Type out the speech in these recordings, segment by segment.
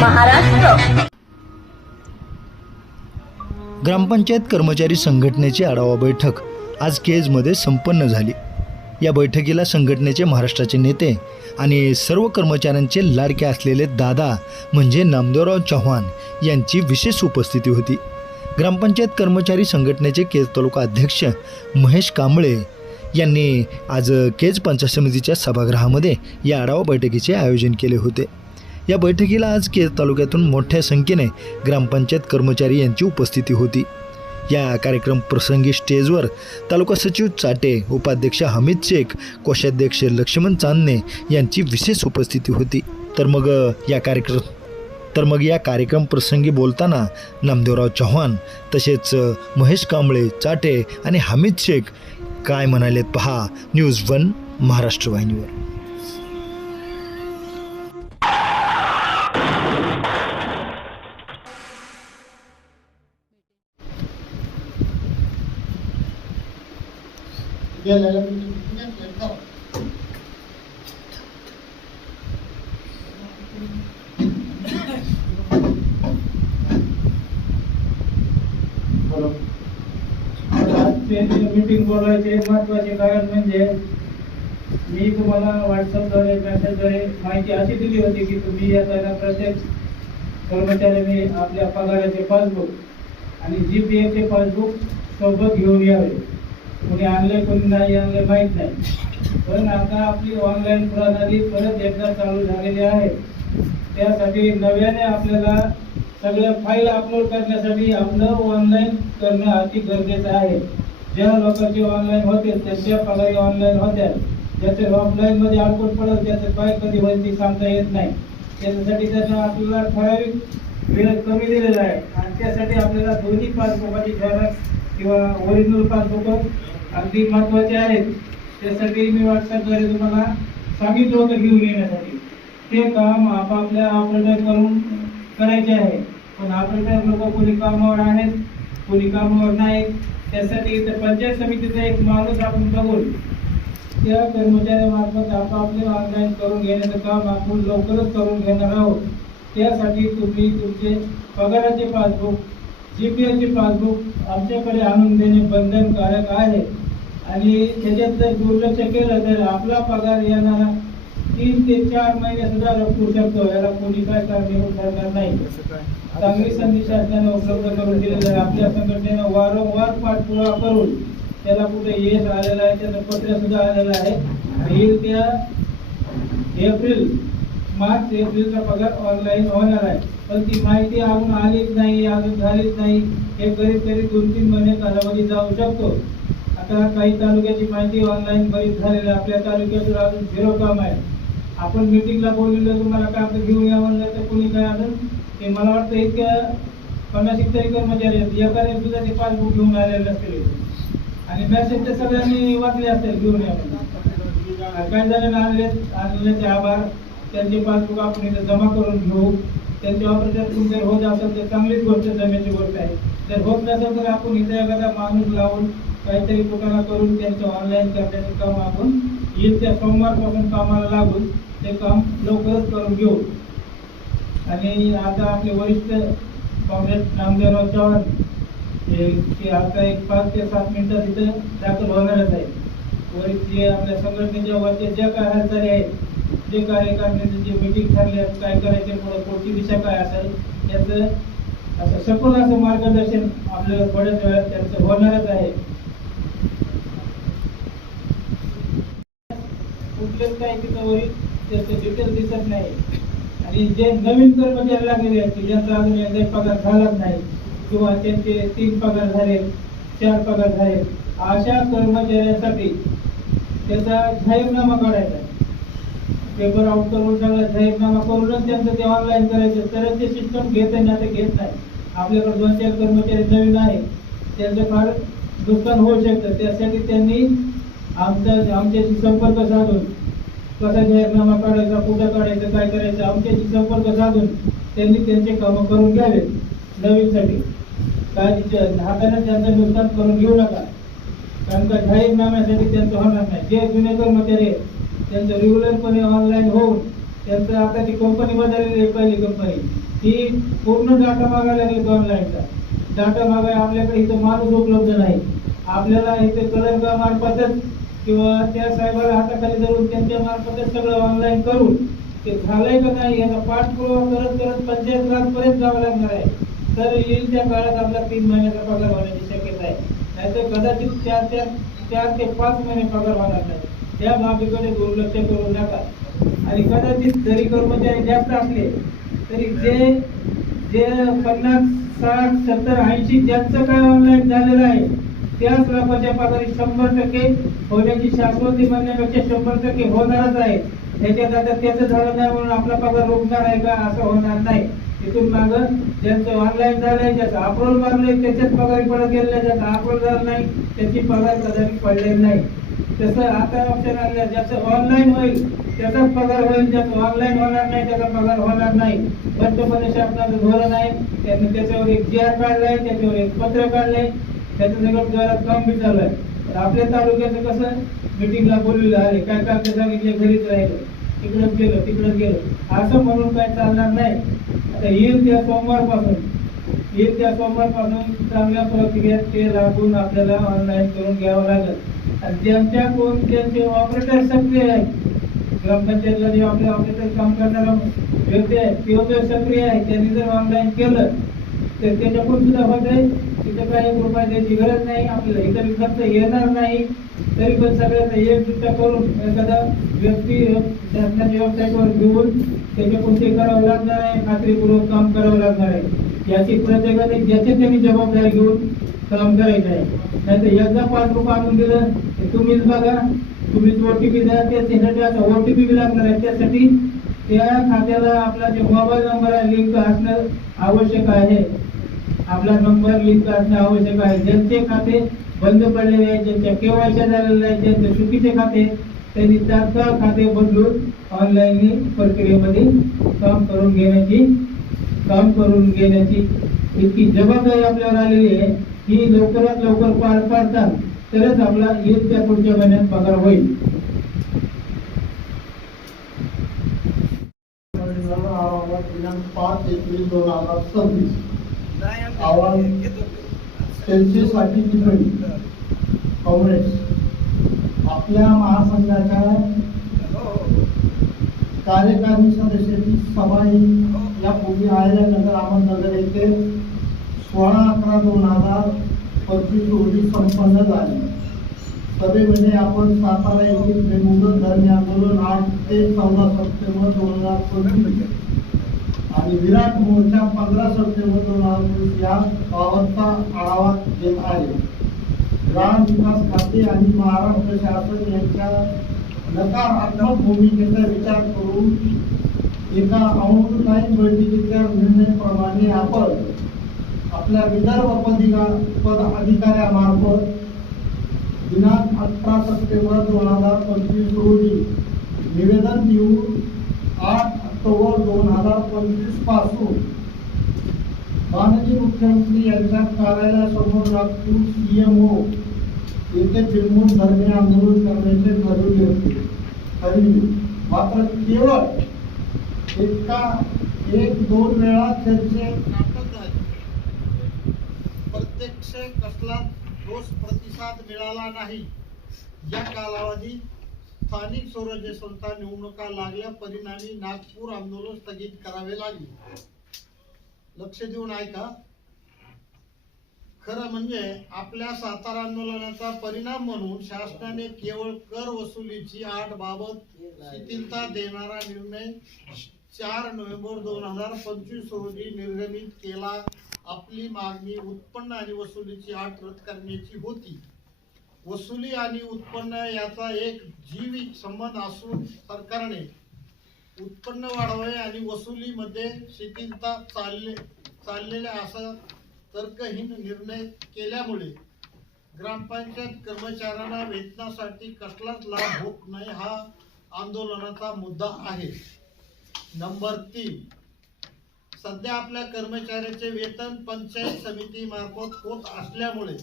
महाराष्ट्र. ग्रामपंचायत कर्मचारी संघटनेची आढावा बैठक आज केजमध्ये संपन्न झाली. या बैठकीला संघटनेचे महाराष्ट्राचे नेते आणि सर्व कर्मचाऱ्यांचे लाडके असलेले दादा म्हणजे नामदेवराव चव्हाण यांची विशेष उपस्थिती होती. ग्रामपंचायत कर्मचारी संघटनेचे केज तालुका अध्यक्ष महेश कांबळे यांनी आज केज पंचायत समितीच्या सभागृहामध्ये या आढावा बैठकीचे आयोजन केले होते. या बैठकीला आज केज तालुक्यातून मोठ्या संख्येने ग्रामपंचायत कर्मचारी यांची उपस्थिती होती. या कार्यक्रम प्रसंगी स्टेजवर तालुका सचिव चाटे, उपाध्यक्ष हमीद शेख, कोषाध्यक्ष लक्ष्मण चांदणे यांची विशेष उपस्थिती होती. तर मग या कार्यक्रम प्रसंगी बोलताना नामदेवराव चव्हाण तसेच महेश कांबळे, चाटे आणि हमीद शेख काय म्हणालेत पहा न्यूज 1 महाराष्ट्र वाहिनीवर. मीटिंग बोलायचे महत्वाचे कारण म्हणजे मी तुम्हाला व्हॉट्सअपद्वारे मेसेजद्वारे माहिती अशी दिली होती की तुम्ही येताना प्रत्येक कर्मचाऱ्यांनी आपल्या पगाराचे पासबुक आणि GPF पासबुक सोबत घेऊन यावे. कोणी आणले कोणी नाही आणले माहीत नाही, पण आता आपली ऑनलाईन प्रणाली परत एकदा चालू झालेली आहे. त्यासाठी नव्याने आपल्याला सगळ्या फाईल अपलोड करण्यासाठी आपलं ऑनलाईन करणं अति गरजेचं आहे. ज्या लोकांचे ऑनलाईन होते त्यांच्या पगारी ऑनलाईन होत्या, ज्याचे ऑफलाईन मध्ये अडकून पडत त्याचं काय कधी होईल ती सांगता येत नाही. त्याच्यासाठी त्यांना आपल्याला ठराविक वेळ कमी दिलेला आहे आणि त्यासाठी आपल्याला दोन्ही पासबुकाची झेरॉक्स किंवा ओरिजिनल पासबुक अगदी महत्वाचे आहेत. त्यासाठी मी व्हॉट्सअपद्वारे तुम्हाला सांगितलं होतं घेऊन येण्यासाठी. ते काम आपापल्या ऑपरेटर करून करायचे आहे, पण ऑपरेटर लोक कोणी कामावर आहेत कोणी कामावर नाहीत. त्यासाठी इथं पंचायत समितीचा एक माणूस आपण बघून त्या कर्मचाऱ्यामार्फत आपापले ऑनलाईन करून घेण्याचं काम आपण लवकरच करून घेणार आहोत. त्यासाठी तुम्ही तुमचे पगाराचे पासबुक, GPF पासबुक आमच्याकडे आणून देणे बंधनकारक आहे आणि त्याच्यात जर दुर्लक्ष केलं तर आपला पगार येणारा 3 ते 4 महिने सुद्धा लपू शकतो. याला कोणी काय कारणीभूत ठरणार नाही. चांगली संधी शासनाने उपलब्ध करून दिलेली आहे. आपल्या संघटनेनं वारंवार पाठपुरावा करून त्याला कुठे यश आलेलं आहे, त्याचं पत्र सुद्धा आलेलं आहे. येईल त्या मार्च एप्रिलचा पगार ऑनलाईन होणार आहे, पण ती माहिती अजून आलीच नाही, अजून झालीच नाही. हे करीत 2-3 महिने कालावधी जाऊ शकतो. आता काही तालुक्याची माहिती ऑनलाईन बरीच झालेली आहे. आपल्या तालुक्यातून अजून 0 काम आहे. आपण मीटिंगला बोललेलं तुम्हाला काम घेऊन यावं नाही तर कोणी काय अजून ते मला वाटतं इतक्या 50 तरी कर्मचारी आहेत, एकाने सुद्धा ते पासबुक घेऊन आलेले नसतील आणि मेसेज ते सगळ्यांनी वाचले असतील घेऊन यावं. काही जणांना आणलेले आभार. त्यांचे पासबुक आपण इथे जमा करून घेऊ. त्यांचे ऑपरेटर जर होत असेल तर चांगलीच गोष्ट, जमेची गोष्ट आहे. जर होत नसेल तर आपण इथे एखादा माणूस लावून काहीतरी कुठला करून त्यांचं ऑनलाईन करण्याचे काम आपण येईल त्या सोमवारपासून कामाला लागून ते काम लवकरच करून घेऊ. आणि आता आपले वरिष्ठ काँग्रेस नामदेवराव चव्हाण हे आता एक 5 ते 7 मिनिटात इथे दाखल होणारच आहे. वरिष्ठ जे आपल्या संघटनेच्या वरचे ज्या काय हालचाली आहेत, जे कार्यकारिणीचे जे मीटिंग ठरले काय करायचे, पुढची दिशा काय असेल त्याचं असं सखोल असं मार्गदर्शन आपल्याला थोड्याच वेळात त्यांचं होणारच आहे. कुठलेच काही तिथं वरील त्याचे डिटेल दिसत नाही आणि जे नवीन कर्मचारी लागलेले आहेत ज्यांचा अजून एकदा पगार झालाच नाही किंवा त्यांचे 3 पगार झाले, 4 पगार झाले, अशा कर्मचाऱ्यांसाठी त्याचा जाहीरनामा काढायचा. पेपर आउट करून सगळा जाहीरनामा करूनच त्यांचं ते ऑनलाईन करायचं, तरच ते सिस्टम घेत आहे ना ते घेत नाही. आपल्याकडे 2-4 कर्मचारी नवीन आहे, त्यांचं फार नुकसान होऊ शकतं. त्यासाठी त्यांनी आमच्याशी संपर्क साधून कसा जाहीरनामा काढायचा, कुठं काढायचं, काय करायचं आमच्याशी संपर्क साधून त्यांनी त्यांचे कामं करून घ्यावेत. नवीनसाठी काय हाताने त्यांचं नुकसान करून घेऊ नका, कारण का जाहीरनाम्यासाठी त्यांचं होणार नाही. जे जुने कर्मचारी त्यांचं रेग्युलरपणे ऑनलाईन होऊन त्यांचं आता ती कंपनी बदललेली आहे, पहिली कंपनी की पूर्ण डाटा मागायला लागले ऑनलाईनचा. डाटा मागाय आपल्याकडे इथं माणूस उपलब्ध नाही. आपल्याला इथे कलर मार्फतच किंवा त्या साहेबाला हाताखाली धरून त्यांच्या मार्फतच सगळं ऑनलाईन करून ते झालंय का नाही याचा पाठपुरावा करत करत पंचायत राजपर्यंत जावं लागणार आहे. तर येईल त्या काळात आपला 3 महिन्याचा पगार होण्याची शक्यता आहे. नाहीतर कदाचित 4 ते 5 महिने पगार होणार नाही. त्या बाबीकडे दुर्लक्ष करू नका. आणि कदाचित जरी कर्मचारी जास्त असले तरी जे जे 50, 60, 70, 80 ज्यांचं काय ऑनलाईन झालेलं आहे त्याच लोकांच्या पगारी 100% होण्याची शाश्वती म्हणण्यापेक्षा 100% होणारच आहे. त्याच्यात आता त्याचं झालं नाही म्हणून आपला पगार रोखणार आहे का? असं होणार नाही. इथून मागं ज्यांचं ऑनलाईन झालंय, ज्याचं अप्रूव्हल मारलंय त्याच्याच पगारी पडत गेलेला, ज्याचा अप्रूव्हल झाला नाही त्याची पगार कदाचित पडलेली नाही. तसं आता ऑप्शन आलं, ज्याचं ऑनलाईन होईल त्याचाच पगार होईल, ज्याचं ऑनलाईन होणार नाही त्याचा पगार होणार नाही. पंतप्रधान शासनाचं धोरण आहे. त्यांनी त्याच्यावर एक GR काढलाय, त्याच्यावर एक पत्र काढलंय, त्याचं सगळं जोरात काम बी चालू आहे. तर आपल्या तालुक्याचं कसं मिटिंगला बोललेलं आहे, काय काय ते सांगितले घरीच राहिलं, तिकडंच गेलं तिकडंच गेलं असं म्हणून काय चालणार नाही. आता येईल त्या सोमवारपासून चांगल्या प्रक्रियेत ते लागून आपल्याला ऑनलाईन करून घ्यावं लागेल. आणि ज्यांचे ऑपरेटर सक्रिय आहेत, ग्रामपंचायतला जे आपले ऑपरेटर काम करणारा व्यक्ती आहे किंवा जो सक्रिय आहे त्यांनी जर ऑनलाईन केलं तर त्याच्याकडून सुद्धा होत आहे. तिथं काही रुपये द्यायची गरज नाही. आपल्याला इतर खर्च येणार नाही. तरी पण सगळ्याचा एकजुट्ट करून एखादा व्यक्ती शासनाच्या वेबसाईटवर घेऊन त्याच्याकडून ते करावं लागणार आहे. खात्रीपूर्वक काम करावं लागणार आहे. याची प्रत्येकाने ज्याची त्यांनी जबाबदारी घेऊन काम करायचं आहे. नाहीतर एकदा 5 रुपये आणून दिलं तुम्हीच बघा, तुम्हीच OTP द्या. त्याच्यासाठी आता OTP बी लागणार आहे. त्यासाठी त्या खात्याला आपला जे मोबाईल नंबर आहे लिंक असणं आवश्यक आहे. आपला नंबर लिंक असणे आवश्यक आहे. ज्यांचे खाते बंद पडलेले आहे, ज्यांच्या KYC झालेले आहे, ज्यांचे चुकीचे खाते त्यांनी तात्काळ खाते बदलून ऑनलाईन प्रक्रियेमध्ये काम करून घेण्याची इतकी जबाबदारी आपल्यावर आलेली आहे. ही लवकरात लवकर पार पाडतात तरच आपला येईल त्या पुढच्या महिन्यात पगार होईल. दिनांक 5 एप्रिल 2026 आव्हान सेल्सिअससाठी टिप्पणी. काँग्रेस आपल्या महासंघाच्या कार्यकारी सदस्याची सभा यापूर्वी अहिल्यानगर अहमदनगर येथे 16/11/2025 रोजी संपन्न झाली. सभेमध्ये आपण सातारा येथील बेमुदत धरणे आंदोलन 8 ते 14 सप्टेंबर 2025 आणि विराट मोर्चा 15 सप्टेंबर 2025 या बाबतचा आढावा घेत आहे. ग्राम विकास खाते आणि महाराष्ट्र शासन यांच्या नकारात्मक भूमिकेचा विचार करून एका ऑनलाईन बैठकीच्या निर्णयाप्रमाणे आपण आपल्या विदर्भ पद अधिकाऱ्यामार्फत दिनांक 18 सप्टेंबर 2025 रोजी निवेदन देऊन 8 ऑक्टोबर 2025 पासून माननीय मुख्यमंत्री यांच्या कार्यालयासमोर नागपूर CMO येथे फिरवून धरणे आंदोलन करण्याचे ठरवले होते. मात्र केवळ 1-2 वेळा त्यांचे नाटक झाले. प्रत्यक्ष कसला ठोस प्रतिसाद मिळाला नाही. या कालावधीत स्थानिक स्वराज्य संस्था निवडणुका लागल्या, परिणामी नागपूर आंदोलन स्थगित करावे लागले. लक्ष देऊन ऐका. खरं म्हणजे आपल्या सातारा आंदोलनाचा परिणाम म्हणून शासनाने केवळ कर वसुलीची अट बाबत शिथिलता देणारा निर्णय 4 नोव्हेंबर 2025 रोजी निर्गमित केला. आपली मागणी उत्पन्न आणि वसुलीची अट रद्द करण्याची होती. वसुली आणि उत्पन्न याचा एक जीविक संबंध असून सरकारने उत्पन्न वाढवावे आणि वसुलीमध्ये शिथिलता चाललेल्या असा तर्कहीन निर्णय केल्यामुळे ग्रामपंचायत कर्मचाऱ्यांना वेतनासाठी कसलाच लाभ होत नाही. हा आंदोलनाचा मुद्दा आहे. नंबर 3, सध्या आपल्या कर्मचाऱ्याचे वेतन पंचायत समिती मार्फत होत असल्यामुळे,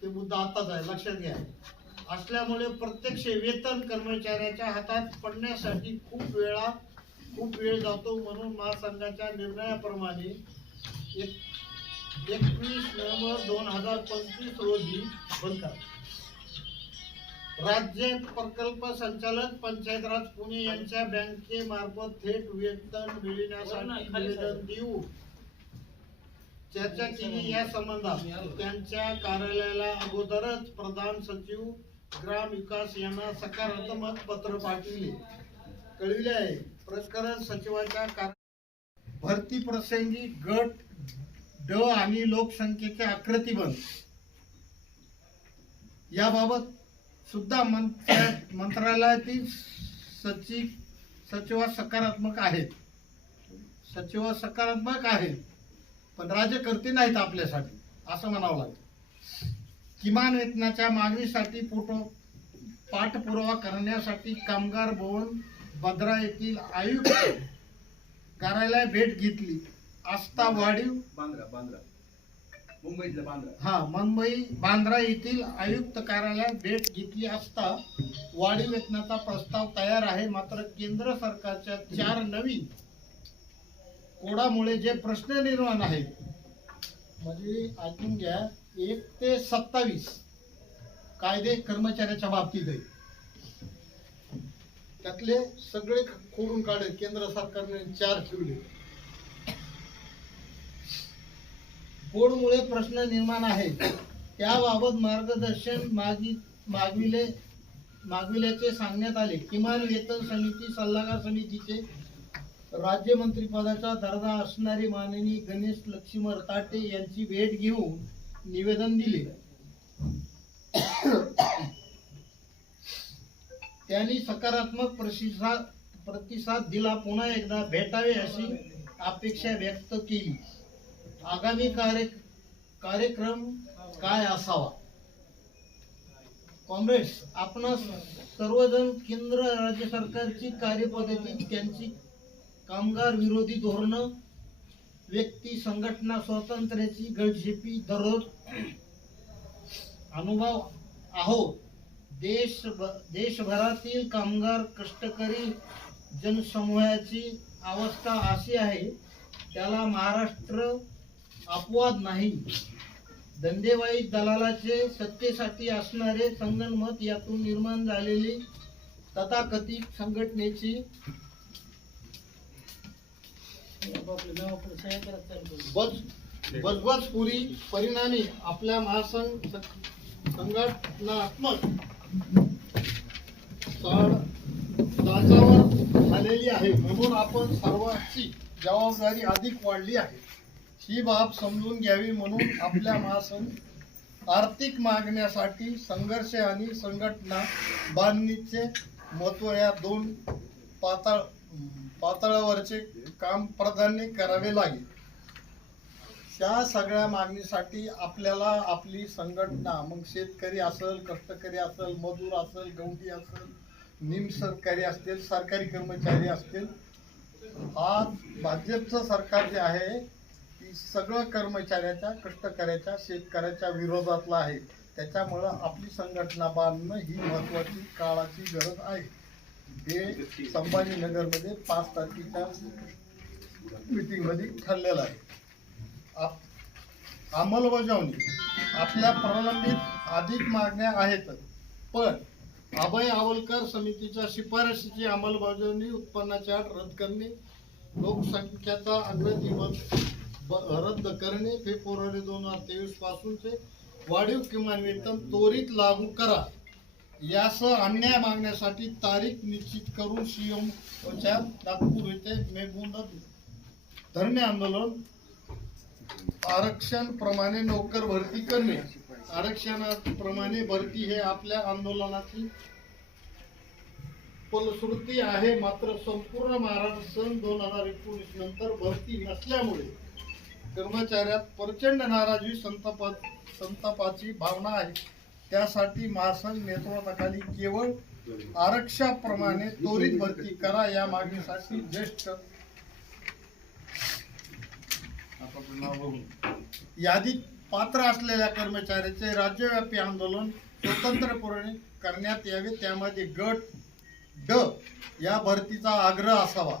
ते मुद्दा आताच आहे लक्षात घ्या, असल्यामुळे प्रत्यक्ष वेतन कर्मचाऱ्याच्या हातात पडण्यासाठी खूप वेळा खूप वेळ जातो, म्हणून महासंघाच्या निर्णयाप्रमाणे 21 नोव्हेंबर 2025 रोजी बंद करा. राज्य प्रकल्प संचालक पंचायत राज पुणे यांच्या बँकेमार्फत थेट वेतन मिळण्यासाठी निवेदन देऊ चर्चा केली. या संबंधात त्यांच्या कार्यालयाला अगोदरच प्रधान सचिव ग्राम विकास यांना सकारात्मक पत्र कळविले आहे. प्रकरण सचिवाच्या भरती प्रसंगी गट ड आणि लोकसंख्येचे आकृतिबंध याबाबत सुद्धा मंत्रालयातील सचिव सकारात्मक आहेत, पण राज्यकर्ते नाहीत आपल्यासाठी, असं म्हणावं लागेल. किमान वेतनाच्या मागणीसाठी पाठपुरावा करण्यासाठी कामगार भवन बंद्रा येथील आयुक्त कार्यालय भेट घेतली असता वाढीव मुंबई बांद्रा येथील आयुक्त कार्यालयात भेट घेतली असता वाढीव वेतनाचा प्रस्ताव तयार आहे. मात्र केंद्र सरकारच्या 4 नवीन कोडामुळे जे प्रश्न निर्माण आहेत, म्हणजे ऐकून घ्या, 1 ते 27 कायदे कर्मचाऱ्याच्या बाबतीत आहे, त्यातले सगळे खोडून काढे केंद्र सरकारने 4 ठेवले. कोडमुळे प्रश्न निर्माण आहेत, त्याबाबत मार्गदर्शन मागविल्याचे सांगण्यात आले. किमान वेतन समिती सल्लागार समितीचे राज्यमंत्रीपदाचा दर्जा असणारे माननीय गणेश लक्ष्मण ताटे यांची भेट घेऊन निवेदन दिले. त्यांनी सकारात्मक प्रतिसाद दिला. पुन्हा एकदा भेटावे अशी अपेक्षा व्यक्त केली. आगामी कार्यक्रम काय असावा? काँग्रेस आपण सर्वजण केंद्र राज्य सरकारची कार्यपद्धती, त्यांची कामगार विरोधी धोरण, व्यक्ती संघटना स्वातंत्र्याची गळचेपी दररोज अनुभव आहोत. देशभरातील कामगार कष्टकरी जनसमूहाची अवस्था अशी आहे, त्याला महाराष्ट्र अपवाद नाही. धंदेवाई दलालाचे सत्तेसाठी असणारे संगनमत, यातून निर्माण झालेली तथाकथित संघटनेची बजबजपुरी परिणामी आपल्या संघटनात्मक साचावर झालेली आहे. म्हणून आपण सर्वांची जबाबदारी अधिक वाढली आहे. ही बाब समजून घ्यावी. म्हणून आपल्या महासंघ आर्थिक मागण्यासाठी संघर्ष आणि संघटना बांधणीचे महत्त्व या 2 पातळीवरचे काम प्राधान्य करावे लागेल. त्या सगळ्या मागणीसाठी आपल्याला आपली संघटना, मग शेतकरी असेल, कष्टकरी असेल, मजूर असेल, गवंडी असेल, निमसरकारी असतील, सरकारी कर्मचारी असतील, आज भाजपचं सरकार जे आहे ती सगळं कर्मचाऱ्याच्या, कष्टकऱ्याच्या, शेतकऱ्याच्या विरोधातलं आहे. त्याच्यामुळं आपली संघटना बांधणं ही महत्त्वाची काळाची गरज आहे. हे संभाजीनगरमध्ये 5 तारखेच्या मीटिंगमध्ये ठरलेलं आहे. अंमलबजावणी आपल्या प्रलंबित अधिक मागण्या आहेत, पण अभय आवलकर समितीच्या शिफारशीची अंमलबजावणी, उत्पन्नाची अट रद्द करणे, लोकसंख्येचा अग्रजीवन रद्द करणे, फेब्रुवारी 2023 पासूनचे वाढीव किमान वेतन त्वरित लागू करा यासह अन्य मागण्यासाठी तारीख निश्चित करून सीएमच्या नागपूर येथे मेघबुंद धरणे आंदोलन, आरक्षण प्रमाणे नोकर भरती करणे, आरक्षणाप्रमाणे भरती हे आपल्या आंदोलनाची फलश्रुती आहे. मात्र संपूर्ण महाराष्ट्र सन 2019 नंतर भरती नसल्यामुळे कर्मचाऱ्यात प्रचंड नाराजी, संतापाची भावना आहे. त्यासाठी महासंघ नेतृत्वाखाली केवळ आरक्षणाप्रमाणे त्वरित भरती करा या मागणीसाठी ज्येष्ठ यादीत पात्र असलेल्या कर्मचाऱ्याचे राज्यव्यापी आंदोलन स्वतंत्रपणे करण्यात यावे. त्यामध्ये गट ड या भरतीचा आग्रह असावा.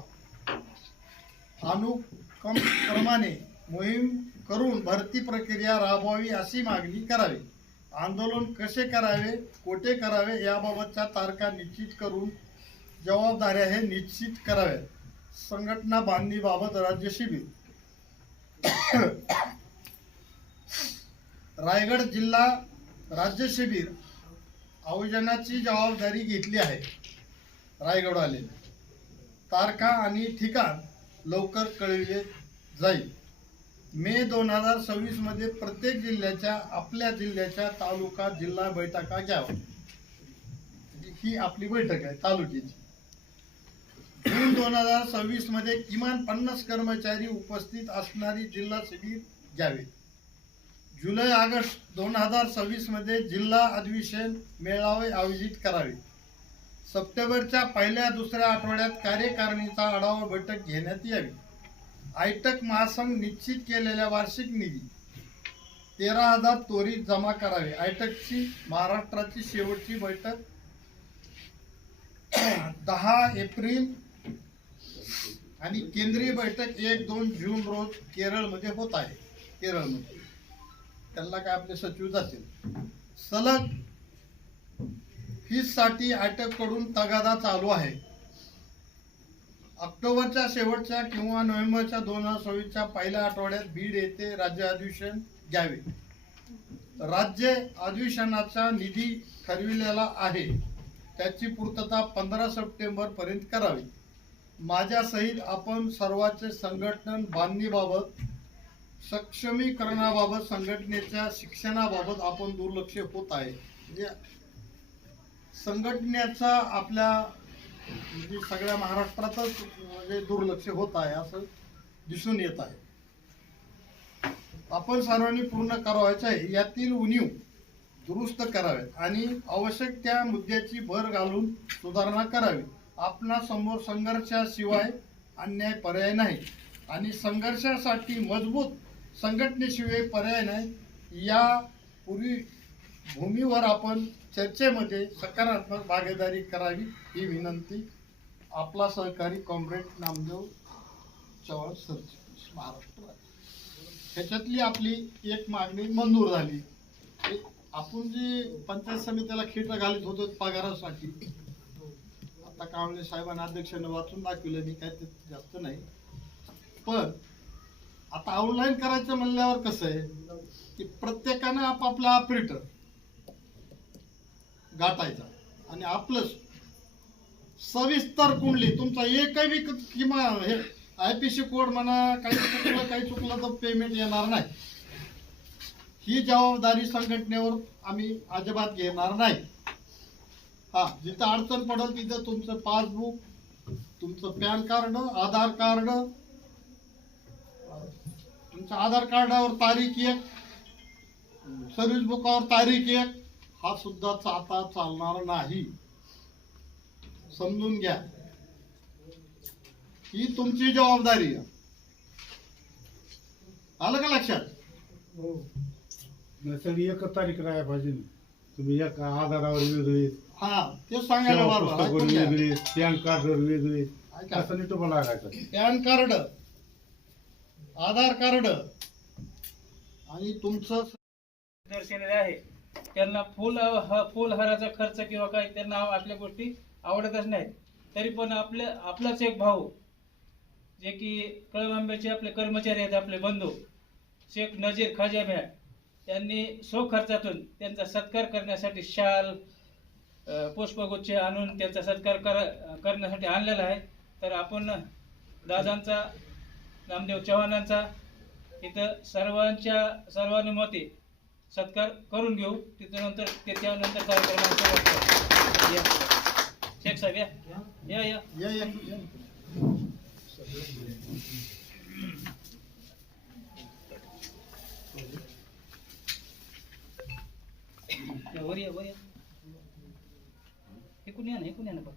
अनुक्रमाने मोहीम करून भरती प्रक्रिया राबवावी अशी मागणी करावी. आंदोलन कसे करावे, कोठे करावे याबाबतच्या तारखा निश्चित करून जबाबदाऱ्या हे निश्चित कराव्यात. संघटना बांधणीबाबत राज्य शिबिर. रायगड जिल्हा राज्य शिबिर आयोजनाची जबाबदारी घेतली आहे रायगडवाले. तारखा आणि ठिकाण लवकर कळविले जाईल. मे 2026 मध्ये प्रत्येक जिल्ह्याच्या आपल्या जिल्ह्याच्या तालुका जिल्हा बैठका घ्यावा. ही आपली बैठक आहे तालुक्याची. जून 2026 मध्ये किमान 50 कर्मचारी उपस्थित असणारी जिल्हा शिबिर घ्यावे. जुलै ऑगस्ट 2026 मध्ये जिल्हा अधिवेशन मेळावे आयोजित करावे. सप्टेंबरच्या पहिल्या दुसऱ्या आठवड्यात कार्यकारिणीचा आढावा बैठक घेण्यात यावी. आयटक महासंघ निश्चित केलेल्या वार्षिक निधी 13,000 त्वरित जमा करावे. आयटकची महाराष्ट्राची शेवटची बैठक 10 एप्रिल आणि केंद्रीय बैठक 1-2 जून रोज केरळमध्ये होत आहे. केरळमध्ये त्यांना काय आपले सचिव जातील. सलग फीससाठी आयटककडून तगादा चालू आहे. ऑक्टोबरच्या शेवटच्या किंवा नोव्हेंबरच्या 2026च्या पहिल्या आठवड्यात बीड येथे राज्य अधिवेशन घ्यावे. राज्य अधिवेशनाचा निधी ठरविलेला आहे, त्याची पूर्तता 15 सप्टेंबर पर्यंत करावी. माझ्यासहित आपण सर्वांचे संघटन बांधणीबाबत, सक्षमीकरणाबाबत, संघटनेच्या शिक्षणाबाबत आपण दुर्लक्ष होत आहे. म्हणजे संघटनेचा आपल्या म्हणजे सगळ्या महाराष्ट्रातच म्हणजे दुर्लक्ष होत आहे असं दिसून येत आहे. आपण सर्वांनी पूर्ण करावायचे आहे. यातील उणीव दुरुस्त कराव्यात आणि आवश्यक त्या मुद्द्याची भर घालून सुधारणा करावी. आपणा समोर संघर्षाशिवाय अन्याय पर्याय नाही आणि संघर्षासाठी मजबूत संघटनेशिवाय पर्याय नाही. या पूर्वी भूमीवर आपण चर्चेमध्ये सकारात्मक भागीदारी करावी ही विनंती. आपला सहकारी कॉम्रेड नामदेव चव्हाण सरचिटणीस महाराष्ट्र. ह्याच्यातली आपली एक मागणी मंजूर झाली. आपण जी पंचायत समितीला खीट घालत होतो पगारासाठी, आता कांबळे साहेबांना अध्यक्षाने वाचून दाखवलं नाही, काय ते जास्त नाही. पण आता ऑनलाईन करायचं म्हणल्यावर कसं आहे की प्रत्येकानं आपापला ऑपरेटर गाठायचा आणि आपलं सविस्तर कुंडली तुमचा एकही किंवा हे IPC कोड म्हणा, काही चुकलं तर पेमेंट येणार नाही. ही जबाबदारी संघटनेवर आम्ही अजिबात घेणार नाही. हा, जिथं अडचण पडेल तिथं तुमचं पासबुक, तुमचं पॅन कार्ड, आधार कार्ड, तुमच्या आधार कार्डावर तारीख 1, सर्व्हिस बुकावर तारीख 1, हा सुद्धा आता चालणार नाही. समजून घ्या, ही तुमची जबाबदारी आहे. आलं का लक्षात? सगळी एकच तारीख राहायला पाहिजे. तुम्ही एक आधारावर वेगळे, हा ते सांगायला बरोबर. वेगळे, पॅन कार्डवर वेगळे, असं नाही तुम्हाला लागायचं. पॅन कार्ड, आधार कार्ड आणि तुमचं दर्शनेले आहे त्यांना फुलहाराचा खर्च किंवा काही त्यांना आपल्या गोष्टी आवडतच नाहीत. तरी पण आपलाच एक भाऊ जे की कळंबांब्याचे आपले कर्मचारी आहेत, आपले बंधू शेख नजीर खाजा भ्या, त्यांनी स्वखर्चातून त्यांचा सत्कार करण्यासाठी शाल, पुष्पगुच्छ आणून त्यांचा सत्कार करण्यासाठी आणलेला आहे. तर आपण दादांचा, नामदेव चव्हाणांचा इथं सर्वानुमते सत्कार करून घेऊ. त्यानंतर कार्यक्रमाचा शेख साहेब या. वर या. हे कोणी या ना बघ.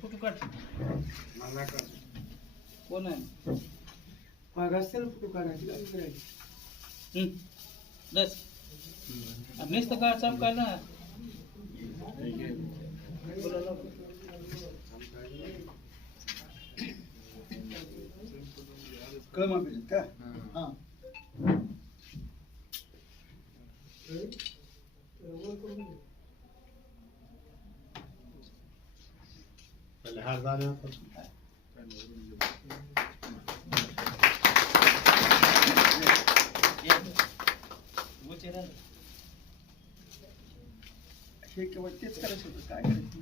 फोटो काढ. कोण आहे बस आम्हीच तर काळ चालू काय ना पहिले हार झाले हे केवळ तेच करायचं होतं, काय करायचं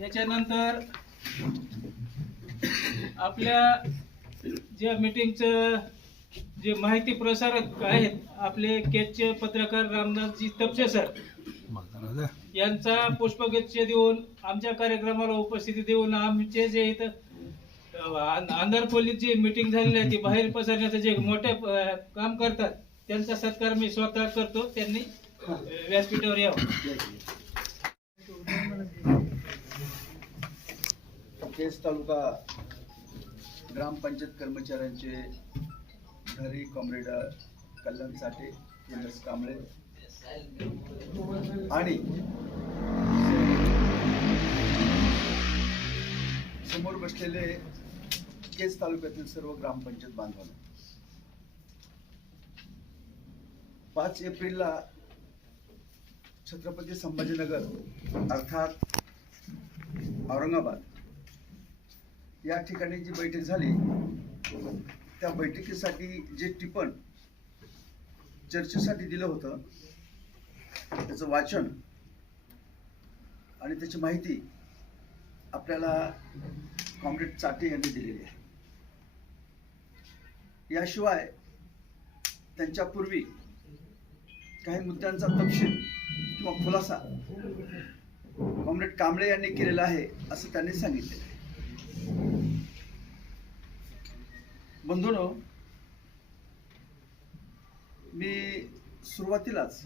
याच्यानंतर आपल्या ज्या मीटिंगचं जे माहिती प्रसारक आहेत आपले केजचे पत्रकार रामदासजी तपसे सर यांचा पुष्पगुच्छ देऊन आमच्या कार्यक्रमाला उपस्थिती देऊन आमचे जे इथं आंधारपल्लीत जी मीटिंग झालेली आहे ती बाहेर पसरण्याचं जे मोठे काम करतात त्यांचा सत्कार मी स्वतः करतो. त्यांनी व्यासपीठावर यावं. केज तालुका ग्रामपंचायत कर्मचाऱ्यांचे घरी कॉम्रेड कल्याण साठे, एस कांबळे आणि समोर बसलेले केज तालुक्यातील सर्व ग्रामपंचायत बांधवांना 5 एप्रिलला छत्रपती संभाजीनगर अर्थात औरंगाबाद या ठिकाणी जी बैठक झाली त्या बैठकीसाठी जे टिपण चर्चेसाठी दिलं होतं त्याचं वाचन आणि त्याची माहिती आपल्याला कॉम्रेड चाटे यांनी दिलेली आहे. याशिवाय त्यांच्यापूर्वी काही मुद्द्यांचा तपशील किंवा खुलासा कॉम्रेड कांबळे यांनी केलेला आहे असं त्यांनी सांगितले. बंधूंनो, मी सुरुवातीलाच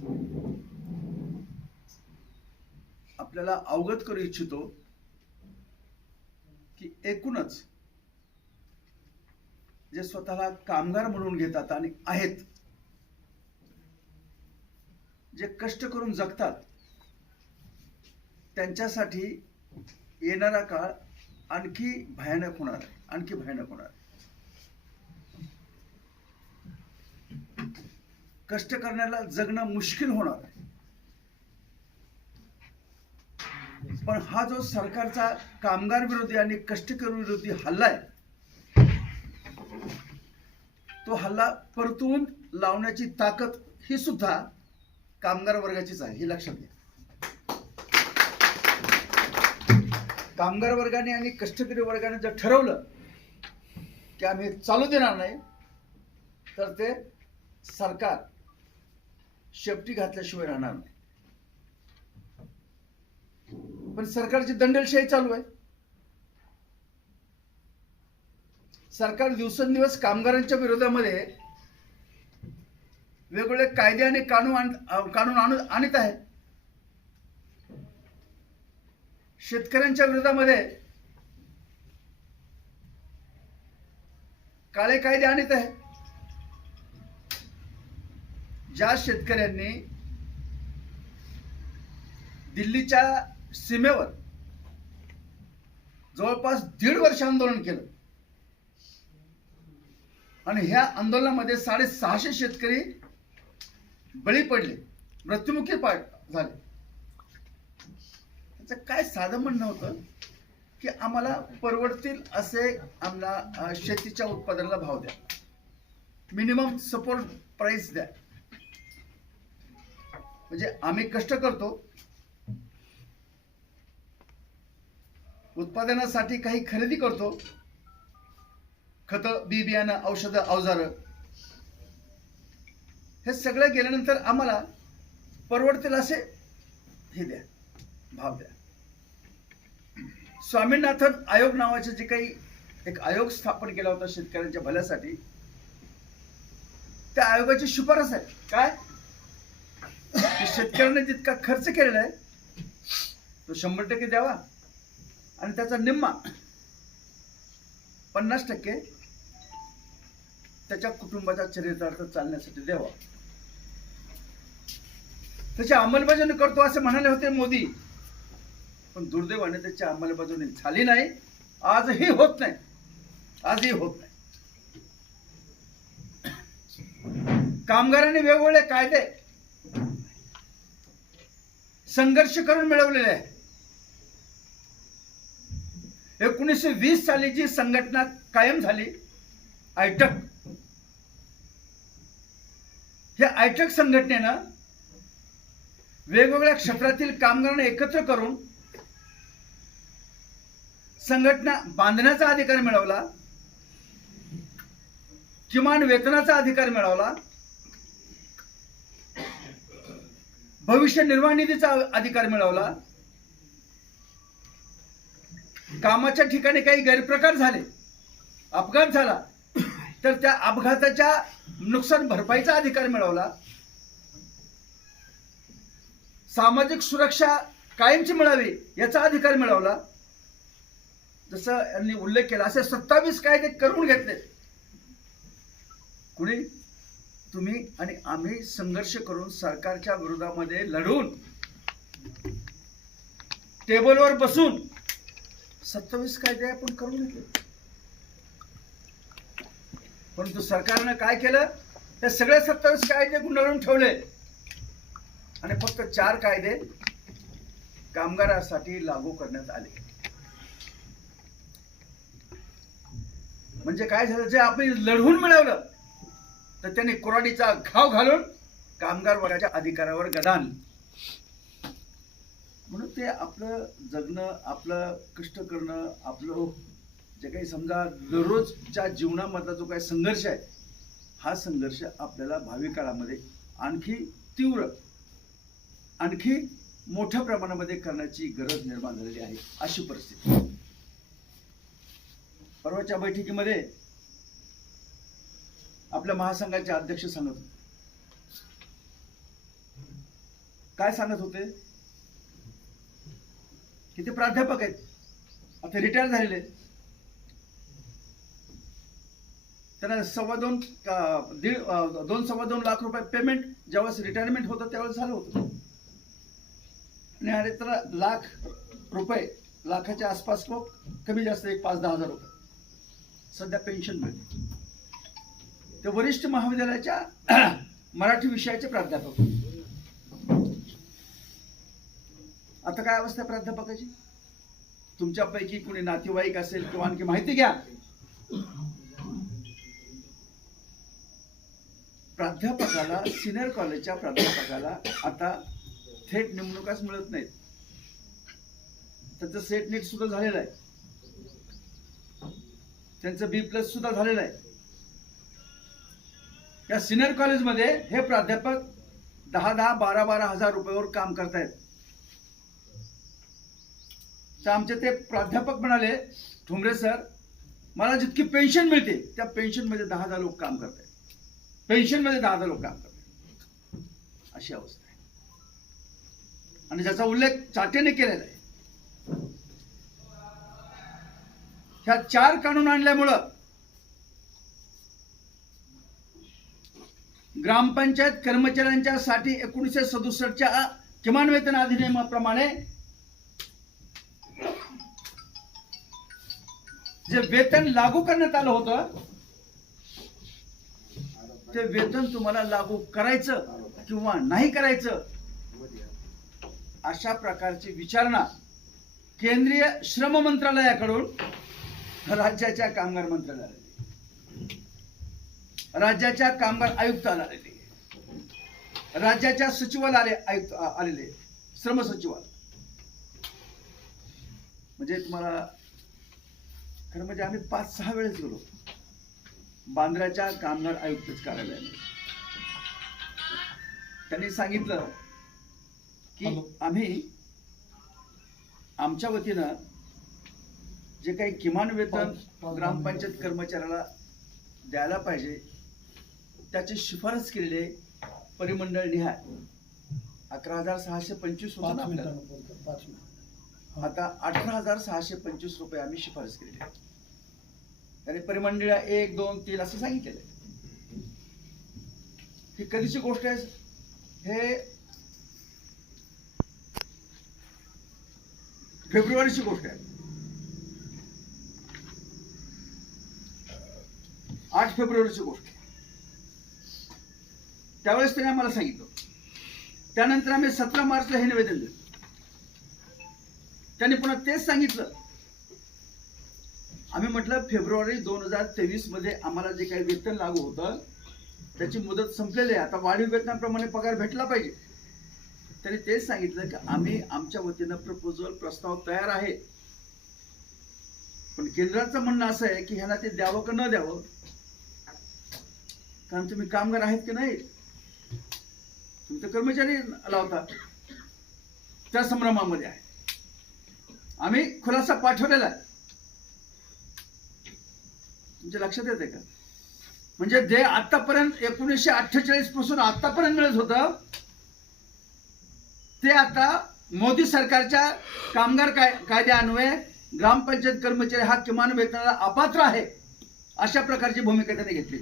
आपल्याला अवगत करू इच्छितो की एकूणच जे स्वतःला कामगार म्हणून घेतात आणि आहेत, जे कष्ट करून जगतात, त्यांच्यासाठी येणारा काळ आणखी भयानक होणार आहे, आणखी भयानक होणार आहे. कष्ट करण्याला जगणं मुश्किल होणार आहे. पण हा जो सरकारचा कामगार विरोधी आणि कष्टकरी विरोधी हल्ला आहे, तो हल्ला परतून लावण्याची ताकद ही सुद्धा कामगार वर्गाचीच आहे, हे लक्षात घ्या. कामगार वर्गाने आणि कष्टकरी वर्गाने जर ठरवलं की आम्ही चालू देणार नाही, तर ते सरकार शेपटी घातल्याशिवाय राहणार नाही. पण सरकारची दंडेलशाही चालू आहे. सरकार दिवसेंदिवस कामगारांच्या विरोधामध्ये वेगवेगळे कायदे आणि कानून आणत आहे. शेतकऱ्यांच्या विरोधामध्ये काळे कायदे आणत आहे. ज्या शेतकऱ्यांनी दिल्लीच्या सीमेवर जवळपास 1.5 वर्ष आंदोलन केलं आणि ह्या आंदोलनामध्ये 650 शेतकरी बळी पडले, मृत्युमुखी झाले. त्याचं काय साधं म्हणणं होतं की आम्हाला परवडतील असे आम्हाला शेतीच्या उत्पादनाला भाव द्या, मिनिमम सपोर्ट प्राइस द्या. म्हणजे आम्ही कष्ट करतो, उत्पादनासाठी काही खरेदी करतो, खतं, बी बियाणं, औषधं, अवजारं, हे सगळं गेल्यानंतर आम्हाला परवडतील असे हे द्या, भाव द्या. स्वामीनाथन आयोग नावाचे जे काही एक आयोग स्थापन केला होता शेतकऱ्यांच्या भल्यासाठी, त्या आयोगाची शिफारस आहे काय की शेतकऱ्याने जितका खर्च केलेला आहे तो 100% द्यावा आणि त्याचा निम्मा 50% त्याच्या कुटुंबाच्या चरितार्थ चालण्यासाठी द्यावा. त्याची अंमलबजावणी करतो असे म्हणाले होते मोदी, पण दुर्दैवाने त्याची अंमलबजावणी झाली नाही. आजही होत नाही. कामगारांनी वेगवेगळे कायदे संघर्ष करून मिळवलेले आहे. 1920 साली जी संघटना कायम झाली आयटक, या आयटक संघटनेनं वेगवेगळ्या क्षेत्रातील कामगारांना एकत्र करून संघटना बांधण्याचा अधिकार मिळवला, किमान वेतनाचा अधिकार मिळवला, भविष्य निर्वाह निधीचा अधिकार मिळवला. कामाच्या ठिकाणी काही गैरप्रकार झाले, अपघात झाला तर त्या अपघाताच्या नुकसान भरपाईचा अधिकार मिळवला. सामाजिक सुरक्षा कायमची मिळावी याचा अधिकार मिळवला. जसं यांनी उल्लेख केला असे 27 कायदे करून घेतले. कुणी? तुम्ही आणि आम्ही संघर्ष करून सरकारच्या विरोधामध्ये लढून टेबलवर बसून 27 कायदे आपण करून घेतले. परंतु सरकारनं काय केलं? ते सगळे 27 कायदे गुंडाळून ठेवले आणि फक्त 4 कायदे कामगारांसाठी लागू करण्यात आले. म्हणजे काय झालं? जे आपण लढवून मिळवलं तर त्यांनी कुऱ्हाडीचा घाव घालून कामगार वर्गाच्या अधिकारावर गदा आणली. म्हणून ते आपलं जगणं, आपलं कष्ट करणं, आपलं जे काही समजा दररोजच्या जीवनामधला जो काही संघर्ष आहे, हा संघर्ष आपल्याला भावी काळामध्ये आणखी तीव्र, आणखी मोठ्या प्रमाणामध्ये करण्याची गरज निर्माण झालेली आहे. अशी परिस्थिती. परवाच्या बैठकीमध्ये आपल्या महासंघाचे अध्यक्ष सांगत होते. काय सांगत होते? किती प्राध्यापक आहेत, आता रिटायर झालेले, त्यांना 2.25 लाख रुपये पेमेंट ज्यावेळेस रिटायरमेंट होतं त्यावेळेस झालं होतं. आणि तर लाख रुपये, लाखाच्या आसपास लोक कमी जास्त 5-10 हजार रुपये सध्या पेन्शन मिळते. ते वरिष्ठ महाविद्यालयाच्या मराठी विषयाचे प्राध्यापक. आता काय अवस्था प्राध्यापकाची? तुमच्यापैकी कुणी नातेवाईक असेल किंवा आणखी माहिती घ्या. प्राध्यापकाला, सिनियर कॉलेजच्या प्राध्यापकाला आता थेट नेमणुकाच मिळत नाहीत. त्याचं सेट नीट सुद्धा झालेलं आहे, त्यांचं B+ सुद्धा झालेलं आहे. या सिनियर कॉलेजमध्ये हे प्राध्यापक 10-12 हजार रुपयावर काम करतायत. तर आमचे ते प्राध्यापक म्हणाले, ठुमरे सर, मला जितकी पेन्शन मिळते त्या पेन्शनमध्ये 10,000 लोक काम करतात. पेन्शनमध्ये 10,000 लोक काम करतात. अशी अवस्था आहे. आणि ज्याचा उल्लेख चाटेने केलेला आहे. ह्या 4 कानून आणल्यामुळं ग्रामपंचायत कर्मचाऱ्यांच्या साठी 1967च्या किमान वेतन अधिनियमाप्रमाणे जे वेतन लागू करण्यात आलं होतं ते वेतन तुम्हाला लागू करायचं किंवा नाही करायचं अशा प्रकारची विचारणा केंद्रीय श्रम मंत्रालयाकडून राज्याच्या कामगार मंत्रालयाला, राज्याच्या कामगार आयुक्ताला आलेले, राज्याच्या सचिवाला आलेले, श्रम सचिवाला. म्हणजे तुम्हाला खरं म्हणजे आम्ही 5-6 वेळेस गेलो बांद्राच्या कामगार आयुक्त कार्यालयामध्ये. त्यांनी सांगितलं की आम्ही आमच्या वतीनं जे काही किमान वेतन ग्रामपंचायत कर्मचाऱ्याला द्यायला पाहिजे त्याची शिफारस केलेली आहे परिमंडळ निहाय 11,625 होतं ना आपल्याला. आता 18,625 रुपये आम्ही शिफारस केलेली आहे. त्याने परिमंडळ 1, 2, 3 असं सांगितलेलं आहे. ही कधीची गोष्ट आहे? हे फेब्रुवारीची गोष्ट आहे. 8 फेब्रुवारीची गोष्ट. त्यावेळेस त्याने आम्हाला सांगितलं. त्यानंतर आम्ही 17 मार्चला हे निवेदन दिलं. त्यांनी पुन्हा तेच सांगितलं. आम्ही म्हटलं फेब्रुवारी 2023 मध्ये आम्हाला जे काही वेतन लागू होतं त्याची मुदत संपलेली आहे. आता वाढीव वेतनाप्रमाणे पगार भेटला पाहिजे. त्यांनी तेच सांगितलं की आम्ही आमच्या वतीनं प्रस्ताव तयार आहे, पण केंद्राचं म्हणणं असं आहे की ह्यांना ते द्यावं का न द्यावं, कारण तुम्ही कामगार आहेत की नाही, तुम्ही तर कर्मचारी लावता, त्या संभ्रमामध्ये आहे. आम्ही खुलासा पाठवलेला आहे. तुमच्या लक्षात येते का? म्हणजे जे आतापर्यंत 1948 पासून आतापर्यंत मिळत होतं ते आता मोदी सरकारच्या कामगार कायद्यान्वये ग्रामपंचायत कर्मचारी हा किमान वेतनाला अपात्र आहे अशा प्रकारची भूमिका त्यांनी घेतली.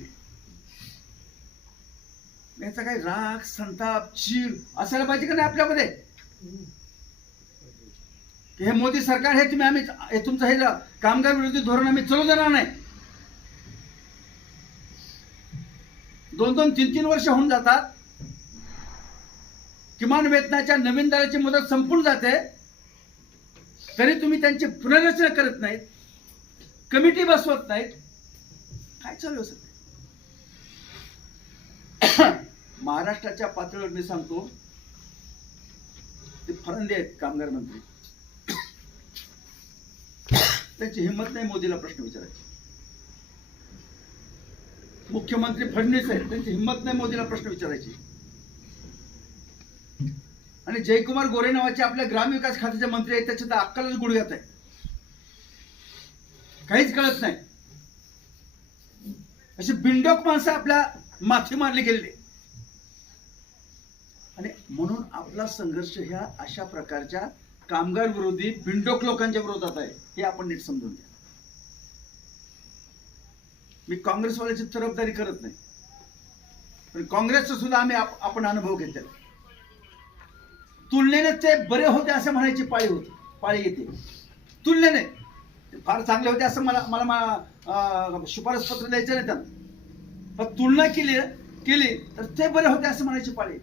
याचा काही राग, संताप, चीड असायला पाहिजे का नाही आपल्यामध्ये? हे मोदी सरकार हे तुम्ही आम्ही तुमचं हे कामगार विरोधी धोरण आम्ही चालू देणार नाही. 2-2, 3-3 वर्ष होऊन जातात. किमान वेतनाच्या नवीन दराची मुदत संपून जाते, तरी तुम्ही त्यांची पुनर्रचना करत नाहीत, कमिटी बसवत नाहीत. काय चालू असत? महाराष्ट्राच्या पातळीवर मी सांगतो, ते फरंदे आहेत कामगार मंत्री, त्यांची हिंमत नाही मोदीला प्रश्न विचारायची. मुख्यमंत्री फडणवीस आहेत, त्यांची हिंमत नाही मोदीला प्रश्न विचारायची. आणि जयकुमार गोरे नावाचे आपल्या ग्रामविकास खात्याचे मंत्री आहेत, त्याच्या तर अक्कलच गुडघ्यात आहे, काहीच कळत नाही. अशी बिंडोक माणसं आपल्या माथी मारली गेलेली. आणि म्हणून आपला संघर्ष ह्या अशा प्रकारच्या कामगार विरोधी बिंडोक लोकांच्या विरोधात आहे, हे आपण नीट समजून घ्या. मी काँग्रेसवाल्याची तरफदारी करत नाही, पण काँग्रेसचा सुद्धा आपण अनुभव घेतलेला. तुलनेने ते बरे होते असं म्हणायची पाळी येते. तुलनेने फार चांगले होते असं मला शिफारस पत्र द्यायचं नाही त्यांना, पण तुलना केली तर ते बरे होते असं म्हणायची पाळी.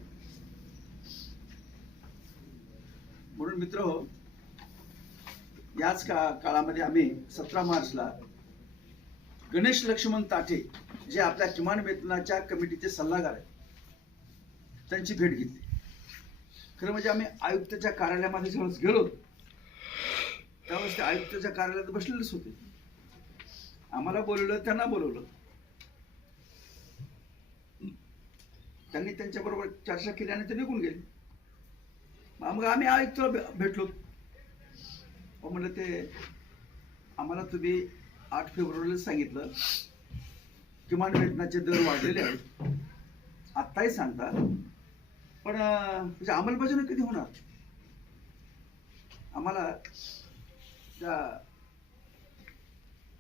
म्हणून मित्रहो, याच काळामध्ये आम्ही 17 मार्चला गणेश लक्ष्मण ताठे, जे आपल्या किमान वेतनाच्या कमिटीचे सल्लागार आहेत, त्यांची भेट घेतली. खरं म्हणजे आम्ही आयुक्ताच्या कार्यालयामध्ये ज्यावेळेस गेलो त्यावेळेस ते आयुक्ताच्या कार्यालयात बसलेलेच होते. आम्हाला बोलवलं, त्यांना बोलवलं. त्यांनी त्यांच्याबरोबर चर्चा केली आणि ते निघून गेले. मग आम्ही आयुक्ताला भेटलो. म्हणलं ते आम्हाला तुम्ही 8 फेब्रुवारीला सांगितलं किमान वेतनाचे दर वाढलेले आहेत, आत्ताही सांगता, पण त्याची अंमलबजावणी कधी होणार? आम्हाला त्या